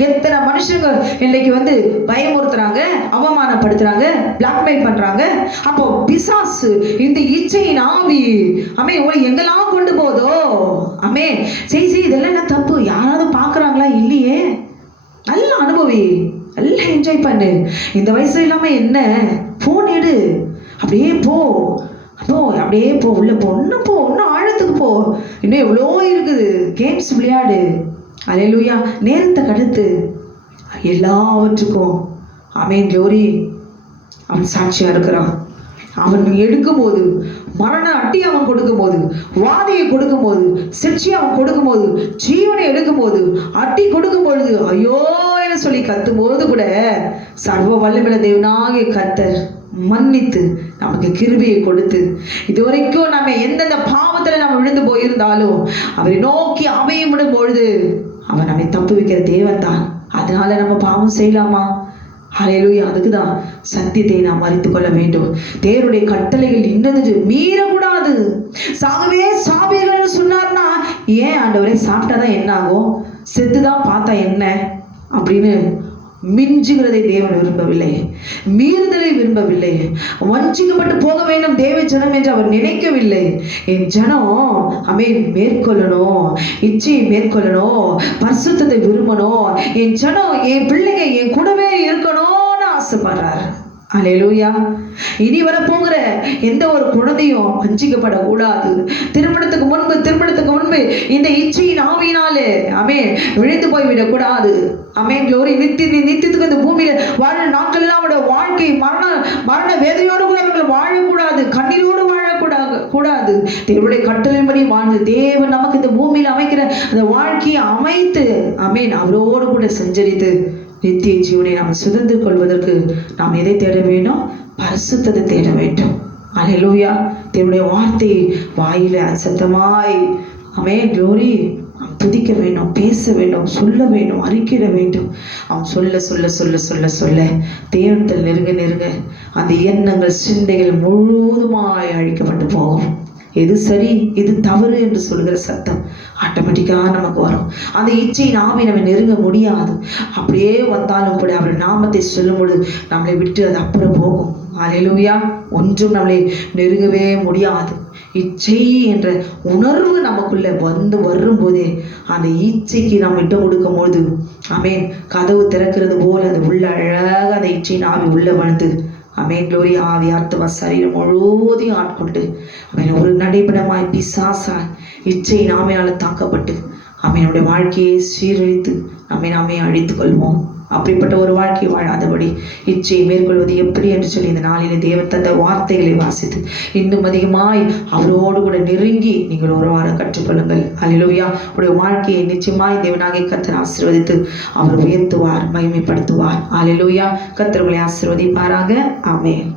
எத்தனை மனுஷங்க இன்னைக்கு பயமுறுத்துறாங்க, அவமானப்படுத்துறாங்க, பிளாக்மெயில் பண்றாங்க. அப்போ பிசாசு, இந்த இச்சையின் ஆவி உங்களை எங்கெல்லாம் கொண்டு போதோ சரி இதெல்லாம் என்ன தப்பு, யாராவது பாக்குறாங்களா? இல்லையே. நல்லா அனுபவி, நல்லா என்ஜாய் பண்ணு. இந்த வயசுல இல்லாம என்ன, போன் எடு, அப்படியே போ, அப்படியே போ, உள்ள போ, இன்னும் ஆழத்துக்கு போ, இன்னும் எவ்வளோ இருக்குது, கேம்ஸ் விளையாடு. அல்லேலூயா. நேரத்தை கடத்து எல்லாவற்றுக்கும். க்ளோரி. அவன் சாட்சியா இருக்கிறான். அவன் எடுக்கும்போது, மரண அட்டி அவன் கொடுக்கும்போது, வாதியை கொடுக்கும்போது, சிக்ஷை அவன் கொடுக்கும்போது, ஜீவனை எடுக்கும்போது, அட்டி கொடுக்கும் பொழுது ஐயோ என சொல்லி கத்தும்போது கூட சர்வ வல்லமையுள்ள தேவனாகிய கர்த்தர் மன்னித்து நமக்கு கிருபையை கொடுத்து, இதுவரைக்கும் நம்ம எந்தெந்த பாவத்துல நம்ம விழுந்து போயிருந்தாலும் அவரை நோக்கி அமையும் பொழுது அவர் நம்மை தப்பு வைக்கிற தேவன் தான். அதனால நம்ம பாவம் செய்யலாமா? ஹல்லேலூயா. அதுக்குதான் சத்தியத்தை நாம் அறிந்து கொள்ள வேண்டும். தேவனுடைய கட்டளைகள் இன்னது மீறக்கூடாது. சாகவே சாபீர்கள் சொன்னார்னா, ஏன் ஆண்டவரே சாப்பிட்டாதான் என்ன ஆகும், செத்துதான் பார்த்தா என்ன அப்படின்னு மிஞ்சுகிறதை தேவன் விரும்பவில்லை, மீறுதலை விரும்பவில்லை. வஞ்சிக்கப்பட்டு போக வேண்டும் தேவ ஜனம் என்று அவர் நினைக்கவில்லை. என் ஜனம் மேற்கொள்ளணும், இச்சையை மேற்கொள்ளணும், பரிசுத்தத்தை விரும்பணும், என் ஜனம், என் பிள்ளைங்க என் கூடவே இருக்கணும்னு ஆசைப்படுறாரு. அல்லேலூயா. இனி வரப்போகிற எந்த ஒரு குழந்தையும் வஞ்சிக்கப்படக்கூடாது. திருமணத்துக்கு முன்பு இந்த இச்சையின் ஆவியினாலே விழுந்து போய்விடக்கூடாது. க்ளோரி. நித்தியத்துக்கு இந்த பூமியில வாழ நாட்கள் எல்லாம் அவருடைய வாழ்க்கை மரண வேதனையோடு கூட அவர்கள் வாழக்கூடாது, கண்ணீரோடு வாழக்கூடாது. தேவனுடைய கட்டளையின்படி வாழ்ந்து தேவன் நமக்கு இந்த பூமியில அமைக்கிற அந்த வாழ்க்கையை அமைத்து அவரோடு கூட சஞ்சரித்து நித்திய ஜீவனை நாம் சுதந்திர கொள்வதற்கு நாம் எதை தேட வேண்டும்? பரிசுத்தத்தை தேட வேண்டும். அல்லேலூயா. தேவனுடைய வார்த்தை வாயில சத்தமாய் க்ளோரி துதிக்க வேண்டும், பேச வேண்டும், சொல்ல வேண்டும், அறிக்கையிட வேண்டும். அவன் சொல்ல சொல்ல சொல்ல சொல்ல சொல்ல தேவனத்தில் நெருங்க அந்த எண்ணங்கள், சிந்தைகள் முழுவதுமாய் அழிக்கப்பட்டு போகும். எது சரி எது தவறு என்று சொல்கிற சத்தம் ஆட்டோமேட்டிக்காக நமக்கு வரும். அந்த இச்சையின் ஆவி நம்ம நெருங்க முடியாது. அப்படியே வந்தாலும் கூட அவர் நாமத்தை சொல்லும் பொழுது நம்மளை விட்டு அது அப்புறம் போகும். அல்லேலூயா. ஒன்றும் நம்மளை நெருங்கவே முடியாது. இச்சை என்ற உணர்வு நமக்குள்ள வரும்போதே அந்த இச்சைக்கு நாம் விட்டு கொடுக்கும் பொழுது கதவு திறக்கிறது போல அது உள்ள அழகாக அந்த இச்சையின் ஆவி உள்ள வந்து க்ளோரி ஆவி ஆத்மா சரீரம் முழுவதையும் ஆட்கொண்டு ஒரு நடைபெறமாய் பிசாசாய் இச்சையின் ஆவியால தாக்கப்பட்டு நம்முடைய வாழ்க்கையை சீரழித்து நாமே அழித்துக் கொள்வோம். அப்படிப்பட்ட ஒரு வாழ்க்கை வாழாதபடி இச்சையை மேற்கொள்வது எப்படி என்று சொல்லி இந்த நாளிலே தேவன் தந்த வார்த்தைகளை வாசித்து இன்னும் அதிகமாய் அவரோடு கூட நெருங்கி நீங்கள் ஒரு வாரம் கற்றுக்கொள்ளுங்கள். அல்லேலூயா. உடைய வாழ்க்கையை நிச்சயமாய் தேவனாகிய கர்த்தர் ஆசீர்வதித்து அவர் உயர்த்துவார், மகிமைப்படுத்துவார். அல்லேலூயா. கர்த்தர் உங்களை ஆசீர்வதிப்பாராக. ஆமென்.